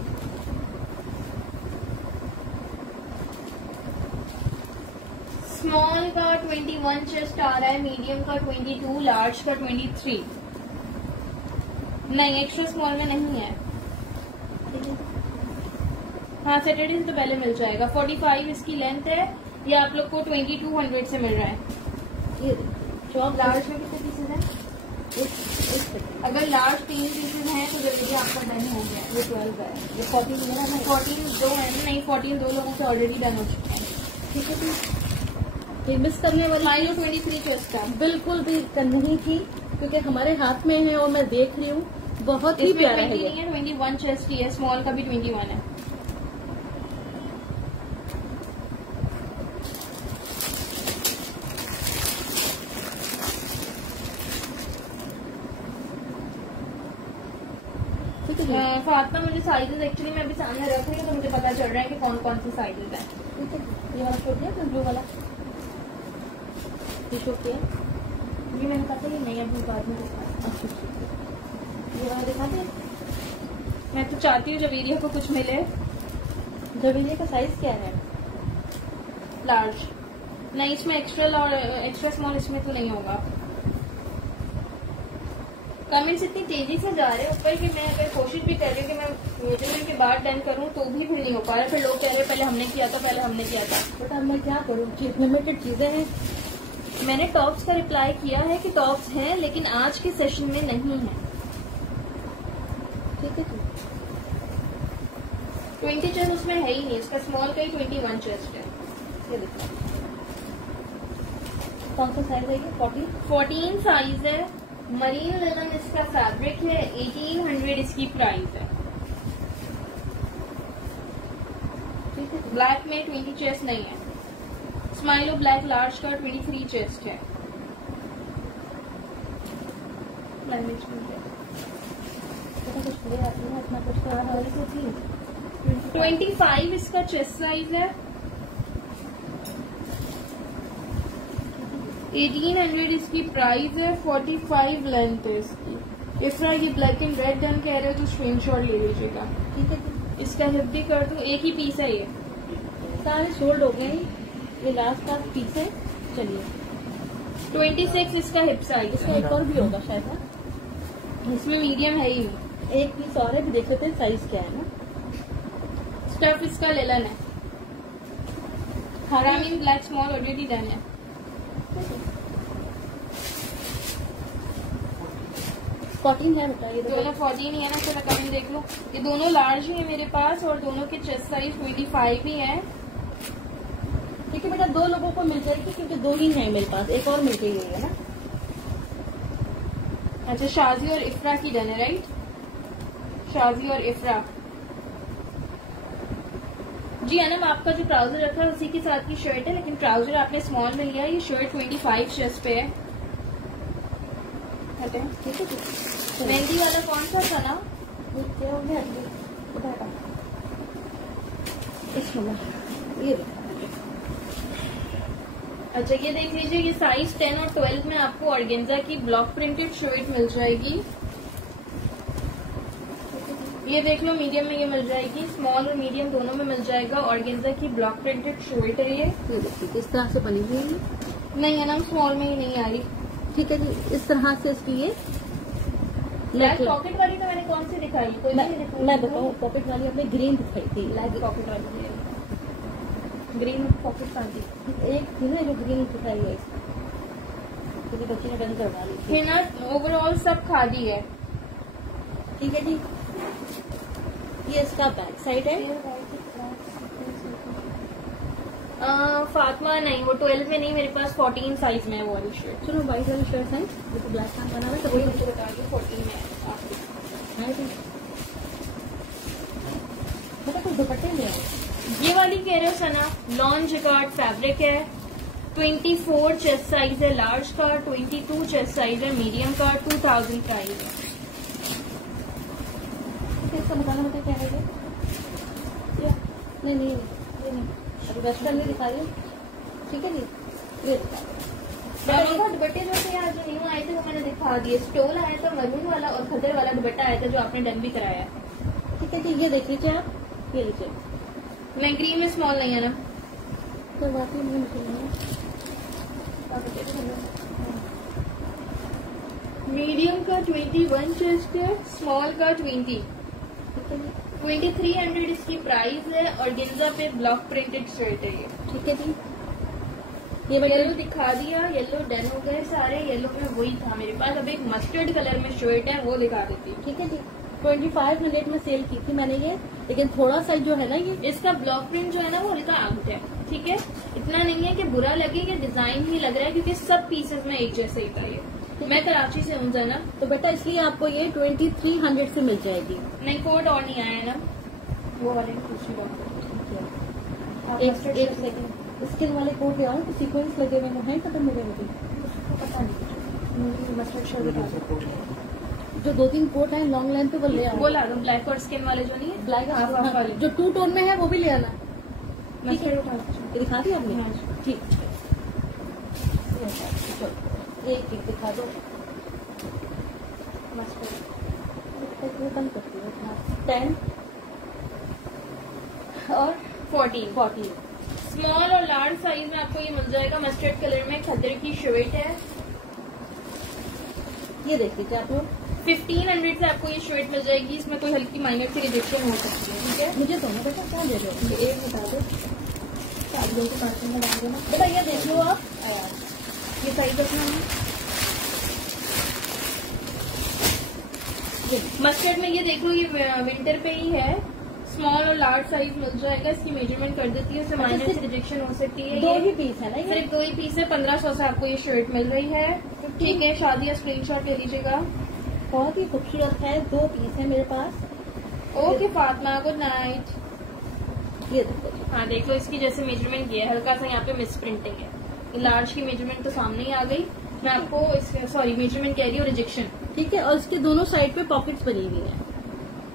स्मॉल का 21 चेस्ट आ रहा है, मीडियम का 22, लार्ज का 23। नहीं, एक्स्ट्रा स्मॉल में नहीं है। हाँ, सैटरडे से तो पहले मिल जाएगा। 45 इसकी लेंथ है। ये आप लोग को 2200 से मिल रहा है। ये लार्ज में कितने पीसेज हैं? अगर लार्ज 3 पीसेज हैं तो जल्दी आपका डन हो गया। ये 12 है, ये 14 है ना? 14 दो है नहीं, 14 2 लोगों के ऑलरेडी डन हो चुके हैं। ठीक है जी, ये मिस करने वाली माइलो 23 चेस्ट का बिल्कुल भी नहीं थी, क्योंकि हमारे हाथ में है और मैं देख रही हूँ, बहुत ही प्यारा है। 21 चेस्ट की है, स्मॉल का भी 21 है। फातिमा मुझे साइजेस एक्चुअली मैं अभी सामने रख रही हूँ तो मुझे पता चल रहा है कि कौन कौन से साइजेस हैं। ठीक है, ये वाला शो किया, ब्लू वाला ये शो किया, ये मैंने कहा था ये नहीं अभी बाद में दिखा। अच्छा ये वाला दिखा दे। मैं तो चाहती हूँ जवेरिया को कुछ मिले। जवेरिया का साइज क्या है? लार्ज नहीं, इसमें एक्स्ट्रा स्मॉल इसमें तो नहीं होगा। कमेंट्स इतनी तेजी से जा रहे हैं ऊपर कि मैं अगर कोशिश भी कर रही हूँ कि मैं मेजरमेंट के बाद डन करूँ तो भी फिर नहीं हो पा रहा। फिर लोग कह रहे हैं पहले हमने किया था, पहले हमने किया था। बट अब मैं क्या करूँ, लिमिटेड चीजें हैं। मैंने टॉप्स का रिप्लाई किया है कि टॉप्स हैं लेकिन आज के सेशन में नहीं है। ठीक है, 20 चेस्ट उसमें है ही नहीं, इसका स्मॉल का ही 21 चेस्ट है। ये देखो कौन सा साइज है ये? 14 साइज है। मरीन लिनन इसका फैब्रिक है। 1800 इसकी प्राइस है। ठीक है, ब्लैक में 20 चेस्ट नहीं है। स्माइलो ब्लैक लार्ज का 23 चेस्ट है। कुछ ले आती है अपना कुछ तो वाली तो थी। 25 इसका चेस्ट साइज है। 1800 इसकी प्राइस है। 45 लेंथ है इसकी। इफ्रा ये ब्लैक एंड रेड डन कह रहे हो तो स्क्रीनशॉट ले लीजिएगा। ठीक है, इसका हिप भी कर दूं, एक ही पीस है ये। सारे सोल्ड हो गए, ये लास्ट का पीस है। चलिए 26 इसका हिप साइज इसका है। एक और भी होगा शायद ना? इसमें मीडियम है ही नहीं। एक पीस और है, भी देख लेते हैं साइज क्या है ना। स्टफ इसका लेलन है। हरामीन ब्लैक स्मॉल ऑलरेडी डन है। कॉटन है बेटा ये दोनों 14 ही है ना, चलो कमेंट देख लो। ये दोनों लार्ज ही है मेरे पास और दोनों के चेस्ट साइज 25 ही है। ठीक है बेटा, दो लोगों को मिल जाएगी क्योंकि दो ही है मेरे पास, एक और मिल गई है ना। अच्छा शाजी और इफ्रा की डन है राइट? शाजी और इफ्रा जी अनम, आपका जो ट्राउजर रखा है उसी के साथ की शर्ट है, लेकिन ट्राउजर आपने स्मॉल में लिया। ये शर्ट 25 चेस्ट पे है। ठीक है, मेहंदी वाला कौन सा था ना? क्या हो गया ये अच्छा ये देख लीजिए, ये साइज 10 और 12 में आपको ऑर्गेन्जा की ब्लॉक प्रिंटेड शर्ट मिल जाएगी। ये देख लो मीडियम में ये मिल जाएगी, स्मॉल और मीडियम दोनों में मिल जाएगा। ऑर्गेन्जा की ब्लॉक प्रिंटेड शर्ट है ये। देखिए इस तरह से बनी हुई है। नहीं है ना, स्मॉल में ही नहीं आ रही। ठीक है जी, इस तरह से इसकी ये ब्लैक पॉकेट वाली तो मैंने कौन सी दिखाई? कोई मैं बताऊँ, पॉकेट वाली आपने ग्रीन दिखाई थी। ब्लैक पॉकेट वाली, ग्रीन पॉकेट वाली एक थी ना जो ग्रीन दिखाई है, किसी बच्ची ने डन करवा ली थी। ना ओवरऑल सब खादी है। ठीक है जी, ये इसका बैक साइड है। फातिमा नहीं, वो 12 में नहीं, मेरे पास 14 साइज में है वो वाली शर्ट। चलो व्हाइट वाली शर्ट है, जो ब्लैक पैंट बना हुआ है, तो वही मुझे बता दी 14 में है। पता कुछ दुपट्टे ले आओ। ये वाली कह रहे हो सना, लॉन जिकार्ड फैब्रिक है। 24 चेस्ट साइज है लार्ज का, 22 चेस्ट साइज है मीडियम का, 2000 प्राइस है। इसका बताना बता क्या है ये? नहीं नहीं ये नहीं, अभी वेस्टर्न नहीं दिखा रही हूँ। ठीक है जी, ये दुपट्टे जो थे आज जो न्यू आए थे वो मैंने दिखा दिए। स्टोल आया था मरून वाला और खदर वाला दुपट्टा आया था जो आपने डन भी कराया। ठीक है जी, ये देख लीजिए आप, ये लीजिए। मैं ग्रीन में स्मॉल नहीं है ना, तो वाकई नहीं मीडियम का 21 चेस्ट है, स्मॉल का 20। 2300 इसकी प्राइस है और गिंजा पे ब्लॉक प्रिंटेड शर्ट है ये। ठीक है जी, ये येलो दिखा दिया, येलो डन हो गए सारे। येलो में वही था मेरे पास, अब एक मस्टर्ड कलर में शर्ट है वो दिखा देती हूँ। ठीक है जी, 25 मिनट में सेल की थी मैंने ये, लेकिन थोड़ा सा जो है ना ये इसका ब्लॉक प्रिंट जो है ना वो हल्का आउट है। ठीक है, इतना नहीं है कि बुरा लगे, कि डिजाइन ही लग रहा है क्योंकि सब पीसेस में एक जैसे ही था ये। मैं कराची से हूँ जाना, तो बेटा इसलिए आपको ये 2300 से मिल जाएगी। नहीं कोड और नहीं आया है ना, वो वाले दूसरी बात। एक सेकंड, स्किन वाले कोट ले आऊँ तो सीक्वेंस लगे हुए हैं खत्म मिले हुए? पता नहीं, मस्टर्ड शर्ट जो 2-3 कोट है लॉन्ग लेंथ पे वो ले आओ। वो ला दो, ब्लैक और स्किन वाले जो नहीं है, ब्लैक हाफ वाले। जो 2 टोन में है वो भी ले आना। मस्टर्ड उठा दीजिए। ये दिखा दिया आपने? हाँ जी। ठीक है, चलो एक दिखा दो। मस्टर्ड कम करती है 10 और 14। 40। स्मॉल और लार्ज साइज में आपको ये मिल जाएगा। मस्टर्ड कलर में खद्दर की शर्ट है। ये देख लीजिए आप लोग, 1500 से आपको ये शर्ट मिल जाएगी। इसमें कोई हल्की माइनर सी रिजेक्शन हो सकती है, ठीक है। मुझे दोनों बेटा क्या दे रहे हो? ये एक बता दो, साड़ियों के पास में डाल देना बेटा ये देख लो आप। यार, ये साइज अपना है। मस्टर्ड में ये देख लो, ये विंटर पे ही है। स्मॉल और लार्ज साइज मिल जाएगा। इसकी मेजरमेंट कर देती है, उससे माइनर सी रिजेक्शन हो सकती है। दो ये ही पीस है ना ये? सिर्फ 2 ही पीस है। 1500 से आपको ये शर्ट मिल रही है, ठीक है। शादी या स्क्रीनशॉट ले लीजिएगा। बहुत ही खूबसूरत है, 2 पीस है मेरे पास। Okay Fatima, good night. ये देखो जी। हाँ देख लो, इसकी जैसे मेजरमेंट की है, हल्का सा यहाँ पे मिस प्रिंटिंग है। लार्ज की मेजरमेंट तो सामने ही आ गई। मैं आपको सॉरी मेजरमेंट कह रही हूँ, रिजेक्शन ठीक है। और इसके दोनों साइड पे पॉकेट्स बनी हुई है।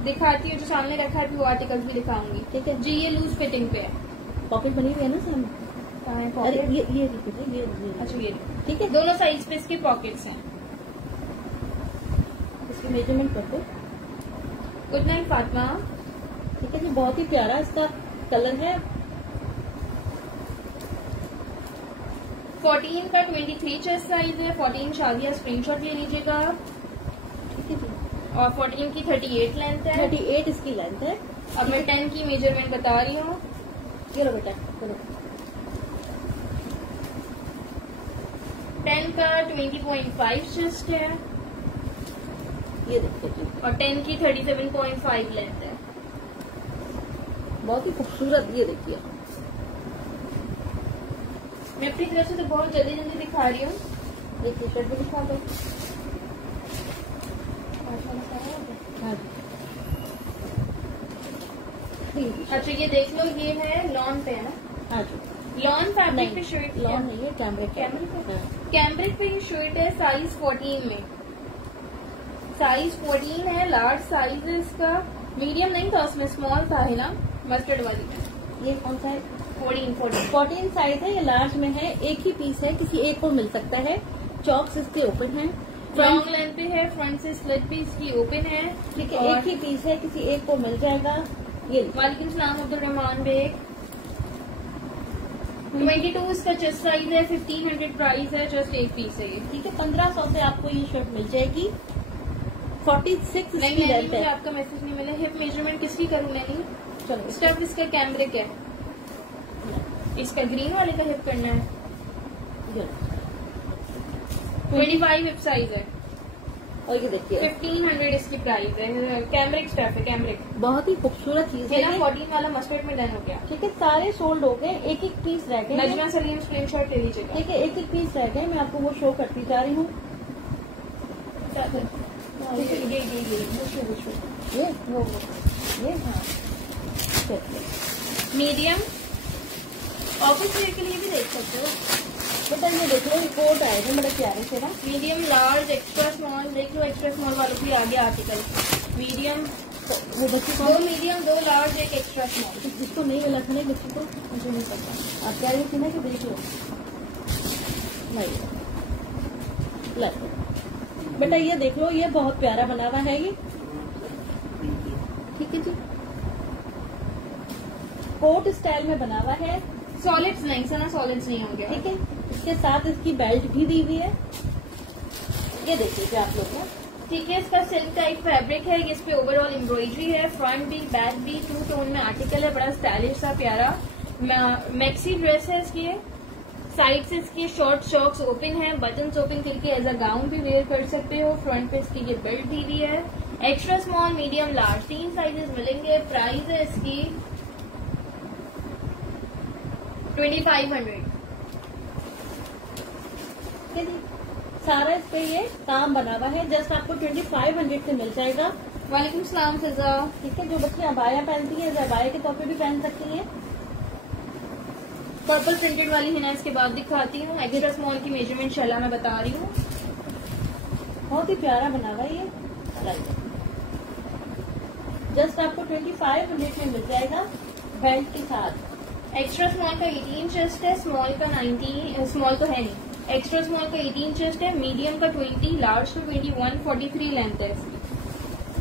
दिखाती हूँ। जो सामने रखा है वो आर्टिकल्स भी दिखाऊंगी, ठीक है जी। ये लूज फिटिंग पे है। पॉकेट बनी हुई है ना सामने? कहाँ है अरे pocket? ये देखिए ये अच्छा ये ठीक है। दोनों साइज पे इसके पॉकेट्स हैं। इसकी मेजरमेंट कर दो। Good night Fatima. ठीक है जी, बहुत ही प्यारा इसका कलर है। 14 का 23 चेस्ट साइज है। 14 शादी या स्क्रीनशॉट ले लीजिएगा। ठीक है जी। और 14 की 38 लेंथ है। 38 इसकी लेंथ है। अब मैं 10 की मेजरमेंट बता रही हूँ। ये लो बेटा, चलो 10 का 20.5 चेस्ट है। ये देखिए जी, और 10 की 37.5 लेंथ है। बहुत ही खूबसूरत। ये देखिए, मैं अपनी तरफ से तो बहुत जल्दी जल्दी दिखा रही हूँ। ये टी शर्ट भी दिखा दो। हाँ जी। अच्छा ये देख लो, ये है लॉन पे है ना? हाँ जी। लॉन फैब्रिक पे शर्ट। लॉन नहीं है, कैमरे कैमरिक पे? हाँ। कैमरिक पे ये शर्ट है। साइज 14 में, साइज 14 है। लार्ज साइज है इसका। मीडियम नहीं था उसमें, स्मॉल था है ना मस्टर्ड वाली में। ये कौन सा है? 14 साइज है। ये लार्ज में है। एक ही पीस है, किसी एक को मिल सकता है। चॉक्स इसके ओपन है। लॉन्ग लेंथ पे है। फ्रंट से स्लिट भी इसकी ओपन है, ठीक है। एक ही पीस है, किसी एक को मिल जाएगा। ये वालेकुम सलाम अब्दुल रहमान बेग। 22 इसका चेस्ट साइज है। 1500 प्राइस है। जस्ट एक पीस है ये, ठीक है। 1500 से आपको ये शर्ट मिल जाएगी। 46 नहीं इसकी लेंथ मुझे है। आपका मैसेज नहीं मिला। हिप मेजरमेंट किसकी करूँ नहीं? चलो स्टफ इसका कैमरिक है। इसका ग्रीन वाले का हिप करना है। ये 25 हिप साइज है। और ये देखिए, 1500 इसकी प्राइस है। कैमरिक स्टफ है, कैमरिक बहुत ही खूबसूरत चीज है है ना। ये। 14 वाला मस्टर्ड में डन हो गया। ठीक है, सारे सोल्ड हो गए। एक एक पीस रह गए हैं। नजमा सलीम स्क्रीनशॉट ले लीजिएगा। ठीक है, एक एक पीस रह गए। मैं आपको वो शो करती जा रही हूँ। ये वो ये हाँ, चलिए। मीडियम ऑफिस वेयर के लिए भी देख सकते हो। बेटा ये देख लो, ये कोट आएगा बड़े प्यारे से ना। Medium, large, extra small. देख लो एक्स्ट्रा स्मॉल वालों के आगे आर्टिकल। मीडियम, तो वो बच्ची को 2 मीडियम, 2 लार्ज, एक एक्स्ट्रा स्मॉल। जिसको नहीं मिला था ना बच्ची को, मुझे नहीं पता। आप कह रही थी ना कि देख लो। नहीं लो बेटा, ये देख लो, ये बहुत प्यारा बना हुआ है ये। ठीक है जी, कोट स्टाइल में बना हुआ है। सॉलिड्स नहीं सना, सॉलिड्स नहीं होंगे। ठीक है, इसके साथ इसकी बेल्ट भी दी हुई है। ये देखिए आप लोग ना। ठीक है, इसका सिल्क टाइप फैब्रिक है। इस पे ओवरऑल एम्ब्रॉयडरी है। फ्रंट भी बैक भी 2 टोन में आर्टिकल है। बड़ा स्टाइलिश सा प्यारा मैक्सी ड्रेस है इसकी। साइड से इसके शॉर्ट शॉक्स ओपन है। बटन्स ओपन करके एज अ गाउन भी वेयर कर सकते हो। फ्रंट पे इसकी ये बेल्ट दी हुई है। Extra small, medium, large 3 sizes मिलेंगे। प्राइस है इसकी 2500। ठीक है जी, सारा इस पे ये काम बना हुआ है। जस्ट आपको 2500 से मिल जाएगा। वालेकुम सलाम फिजा। ठीक है, जो बच्चे अबाया पहनती है, अबाया के तौर पे भी पहन सकती हैं। पर्पल प्रिंटेड वाली है ना, इसके बाद दिखाती हूँ। एक्स्ट्रा स्मॉल की मेजरमेंट शाला मैं बता रही हूँ। बहुत ही प्यारा बना हुआ है ये। जस्ट आपको 2500 में मिल जाएगा बेल्ट के साथ। एक्स्ट्रा स्मॉल का 18 चेस्ट है, स्मॉल का 19, स्मॉल तो है नहीं, एक्स्ट्रा स्मॉल का 18 चेस्ट है, मीडियम का 20, लार्ज का 21, 43 लेंथ है इसकी।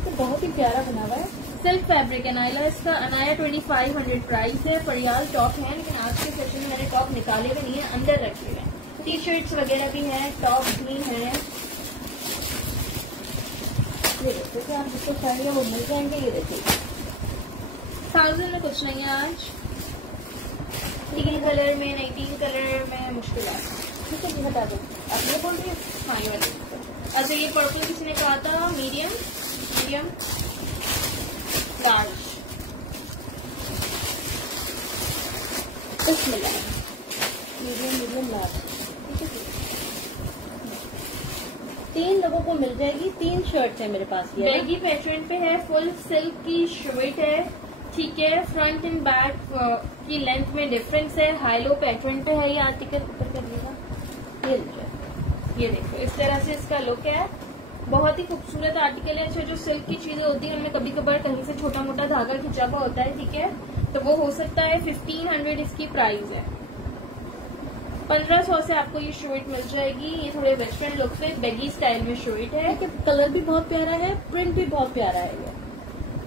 तो बहुत ही प्यारा बना हुआ है। सिल्क फैब्रिक है, नायला इसका अनाया 2500 प्राइस है। परियाल टॉप है, लेकिन आज के सेशन में मैंने टॉप निकाले हुए नहीं है, अंदर रखे हुए हैं। टी शर्ट्स वगैरह भी हैं, टॉप भी हैं। ये देखिए आप जिसको चाहिए वो मिल जाएंगे। ये देखिए 1000 में कुछ नहीं है आज। 3 कलर में, 19 कलर में मुश्किल है। ठीक है जी, बता दो आप ये बोल रही है। हाँ ये वाली। अच्छा ये पर्पल किसने कहा था? Medium, medium, large. कुछ मिला है मीडियम, मीडियम, लार्ज। ठीक है, 3 लोगों को मिल जाएगी। 3 शर्ट है मेरे पास। ये बैगी पैटर्न पे है, फुल सिल्क की शर्ट है। ठीक है, फ्रंट एंड बैक की लेंथ में डिफरेंस है। हाईलो पैटर्न पे है ये आर्टिकल। ऊपर कर देगा ये देखो, इस तरह से इसका लुक है। बहुत ही खूबसूरत आर्टिकल है। जो सिल्क की चीजें होती है उनमें कभी कभार कहीं से छोटा मोटा धागा खिंचा हुआ होता है। ठीक है, तो वो हो सकता है। 1500 इसकी प्राइस है। 1500 से आपको ये शर्ट मिल जाएगी। ये थोड़े वेस्टर्न लुक पे बैगी स्टाइल में शर्ट है। कलर भी बहुत प्यारा है, प्रिंट भी बहुत प्यारा है। ये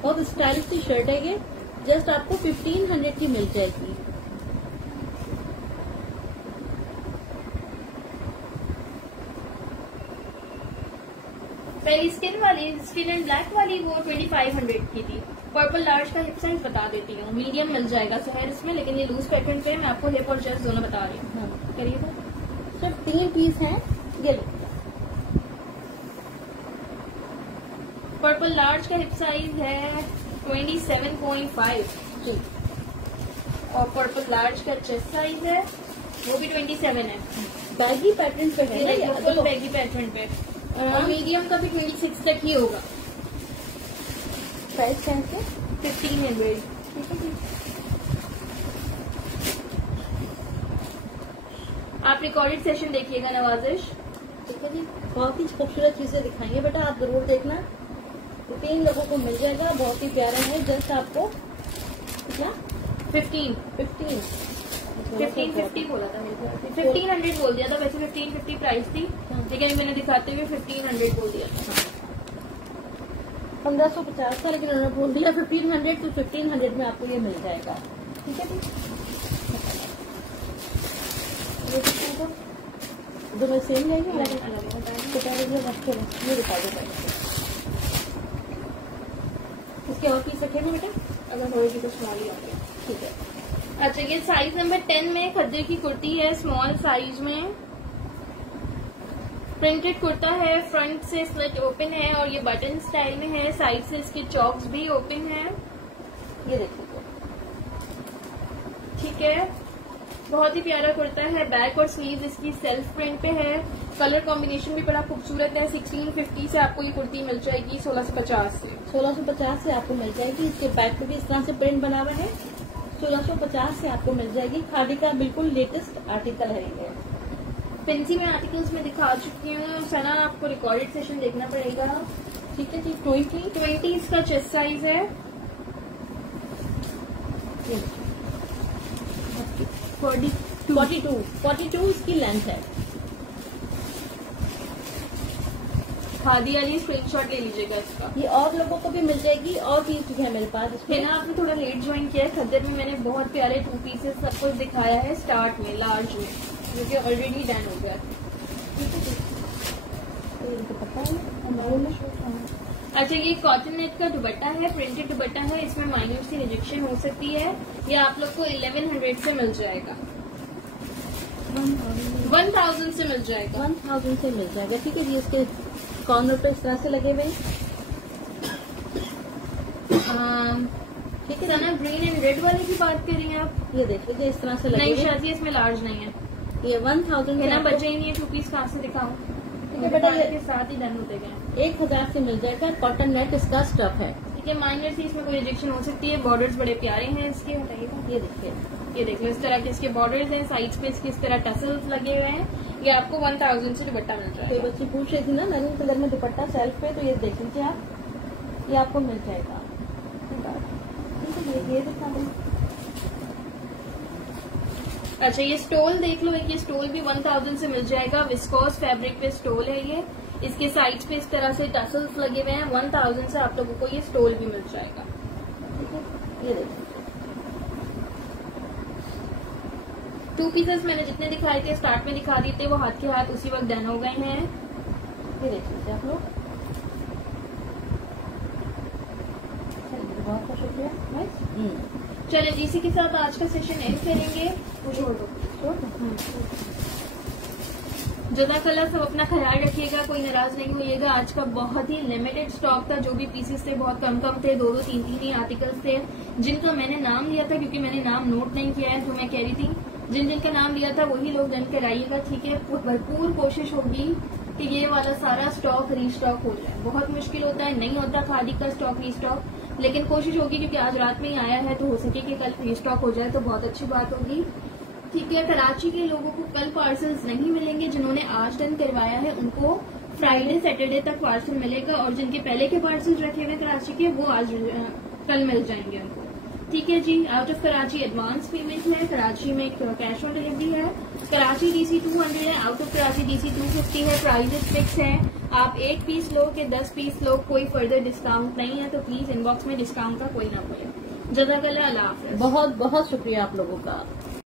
बहुत स्टाइलिश सी शर्ट है। ये जस्ट आपको 1500 की मिल जाएगी। पहली स्किन एंड ब्लैक वाली वो 2500 की थी। पर्पल लार्ज का हिप साइज बता देती हूँ। मीडियम मिल जाएगा शहर इसमें, लेकिन ये लूज पैटर्न पे है। मैं आपको हिप और चेस्ट दोनों बता रही हूँ। हाँ, करिए तो। सिर्फ 3 पीस हैं। ये लो। पर्पल लार्ज का हिप साइज है 27.5 जी। और पर्पल लार्ज का चेस्ट साइज है वो भी 27 है। बैगी पैटर्न पे है ना, फुल बैगी पैटर्न पे। और मीडियम का भी 26 तक ही होगा। प्राइस क्या है? 1500। आप रिकॉर्डेड सेशन देखिएगा नवाजिश। ठीक है जी, बहुत ही खूबसूरत चीजें दिखाएंगे बेटा, आप जरूर देखना। 3 लोगों को मिल जाएगा। बहुत ही प्यारा है। जस्ट आपको कितना? 1550 बोला था मेरे ख्याल से। 1500 बोल दिया था। वैसे 1550 प्राइस थी, लेकिन मैंने दिखाते हुए 1500 बोल दिया था। 1550 था, लेकिन उन्होंने बोल दिया 1500, तो 1500 में आपको ये मिल जाएगा। ठीक है जी। ये दोनों सेम रहेंगे। ये दिखा दो पहले। इसके और पीस रखे ना बेटा, अगर होगी तो स्मॉल ही होंगे। ठीक है। अच्छा ये साइज नंबर 10 में खद्दे की कुर्ती है, स्मॉल साइज में। प्रिंटेड कुर्ता है, फ्रंट से स्लिट ओपन है और ये बटन स्टाइल में है। साइड से इसके चॉक्स भी ओपन है। ये देखिए। ठीक है, बहुत ही प्यारा कुर्ता है। बैक और स्लीव इसकी सेल्फ प्रिंट पे है। कलर कॉम्बिनेशन भी बड़ा खूबसूरत है। 1650 से आपको ये कुर्ती मिल जाएगी। 1650 से 1650 से आपको मिल जाएगी। इसके बैक पे भी इस तरह से प्रिंट बना हुआ है। 1650 से आपको मिल जाएगी। खादी का बिल्कुल लेटेस्ट आर्टिकल है ये। फैंसी में आर्टिकल्स में दिखा चुकी हूँ सना, आपको रिकॉर्डेड सेशन देखना पड़ेगा। ठीक है जी। 20 इसका चेस्ट साइज है। 42 इसकी लेंथ है। खादी वाली स्क्रीनशॉट ले लीजिएगा इसका। ये और लोगों को भी मिल जाएगी। और पीस भी है मेरे पास इसमें। ना आपने थोड़ा लेट ज्वाइन किया है। खद्दर में मैंने बहुत प्यारे 2 पीसेस सब कुछ दिखाया है स्टार्ट में, लार्ज में, जो कि ऑलरेडी डन हो गया। ठीक है जी। तो इनको पता है हमारे में। अच्छा ये कॉटन नेट का दुपट्टा है, प्रिंटेड दुपट्टा है। इसमें माइन्यूट सी रिजेक्शन हो सकती है। ये आप लोग को 1100 से मिल जाएगा। 1000 से मिल जाएगा। 1000 से मिल जाएगा। ठीक है जी। इसके कॉर्नर पे इस तरह से लगे हुए। ठीक है ना, ग्रीन एंड रेड वाली की बात करें आप। ये देख लीजिए इस तरह से लगे नहीं हुए। शादी इसमें लार्ज नहीं है। ये 1000 है ना, बचे ही नहीं है। 2 पीस कहाँ से दिखाऊं? ठीक है बेटा, के साथ ही डन होते गए। 1000 से मिल जाएगा। कॉटन नेट इसका स्टफ है। ठीक है, माइनर सी इसमें कोई रिजेक्शन हो सकती है। बॉर्डर्स बड़े प्यारे हैं इसके। बताइएगा, ये देखिए। ये देख लो, इस तरह के इसके बॉर्डर्स हैं। साइड्स पे इसके इस तरह टसल्स लगे हुए हैं। ये आपको 1000 से दुपट्टा मिल तो जाएगा। बच्ची पूछ रही थी ना मैरून कलर में दुपट्टा सेल्फ पे, तो ये देख लीजिए आप, ये आपको मिल जाएगा। ठीक है, ये दिखा दें। अच्छा, ये स्टोल देख लो, एक ये स्टोल भी 1000 से मिल जाएगा। विस्कोस फैब्रिक पे स्टोल है ये। इसके साइड्स पे इस तरह से टसल्स लगे हुए हैं। 1000 से आप लोगों को ये स्टोल भी मिल जाएगा। ठीक है, ये देखिए 2 पीसेस मैंने जितने दिखाए थे स्टार्ट में दिखा दिए थे, वो हाथ के हाथ उसी वक्त डन हो गए हैं। ये देख लीजिए आप लोग। चलिए, बहुत बहुत शुक्रिया। चले जी, इसी के साथ आज का सेशन एंड करेंगे। छोड़ दो। जज़ाकल्लाह, सब अपना ख्याल रखिएगा, कोई नाराज नहीं होइएगा। आज का बहुत ही लिमिटेड स्टॉक था, जो भी पीसेस थे बहुत कम कम थे, 2-2, 3-3 ही आर्टिकल्स थे जिनका मैंने नाम लिया था, क्योंकि मैंने नाम नोट नहीं किया है। तो मैं कह रही थी जिन का नाम लिया था वही लोग डन कराइएगा, ठीक है। भरपूर कोशिश होगी कि ये वाला सारा स्टॉक रीस्टॉक हो जाए। बहुत मुश्किल होता है, नहीं होता खादी का स्टॉक रीस्टॉक, लेकिन कोशिश होगी, क्योंकि आज रात में ही आया है तो हो सके कि कल रीस्टॉक हो जाए तो बहुत अच्छी बात होगी, ठीक है। कराची के लोगों को कल पार्सल्स नहीं मिलेंगे, जिन्होंने आज डन करवाया है उनको फ्राइडे सैटरडे तक पार्सल मिलेगा, और जिनके पहले के पार्सल रखे हुए कराची के वो आज कल मिल जाएंगे उनको, ठीक है जी। Out of Karachi advance payment है, कराची में कैश ऑन डिलीवरी है। कराची DC 200 है, आउट ऑफ कराची DC 250 है। प्राइजेस फिक्स है, आप 1 पीस लो कि 10 पीस लो, कोई फर्दर डिस्काउंट नहीं है। तो प्लीज इनबॉक्स में डिस्काउंट का कोई ना बोले। जज़ाकल्लाह, अल्लाह हाफ़िज़। बहुत बहुत शुक्रिया आप लोगों का।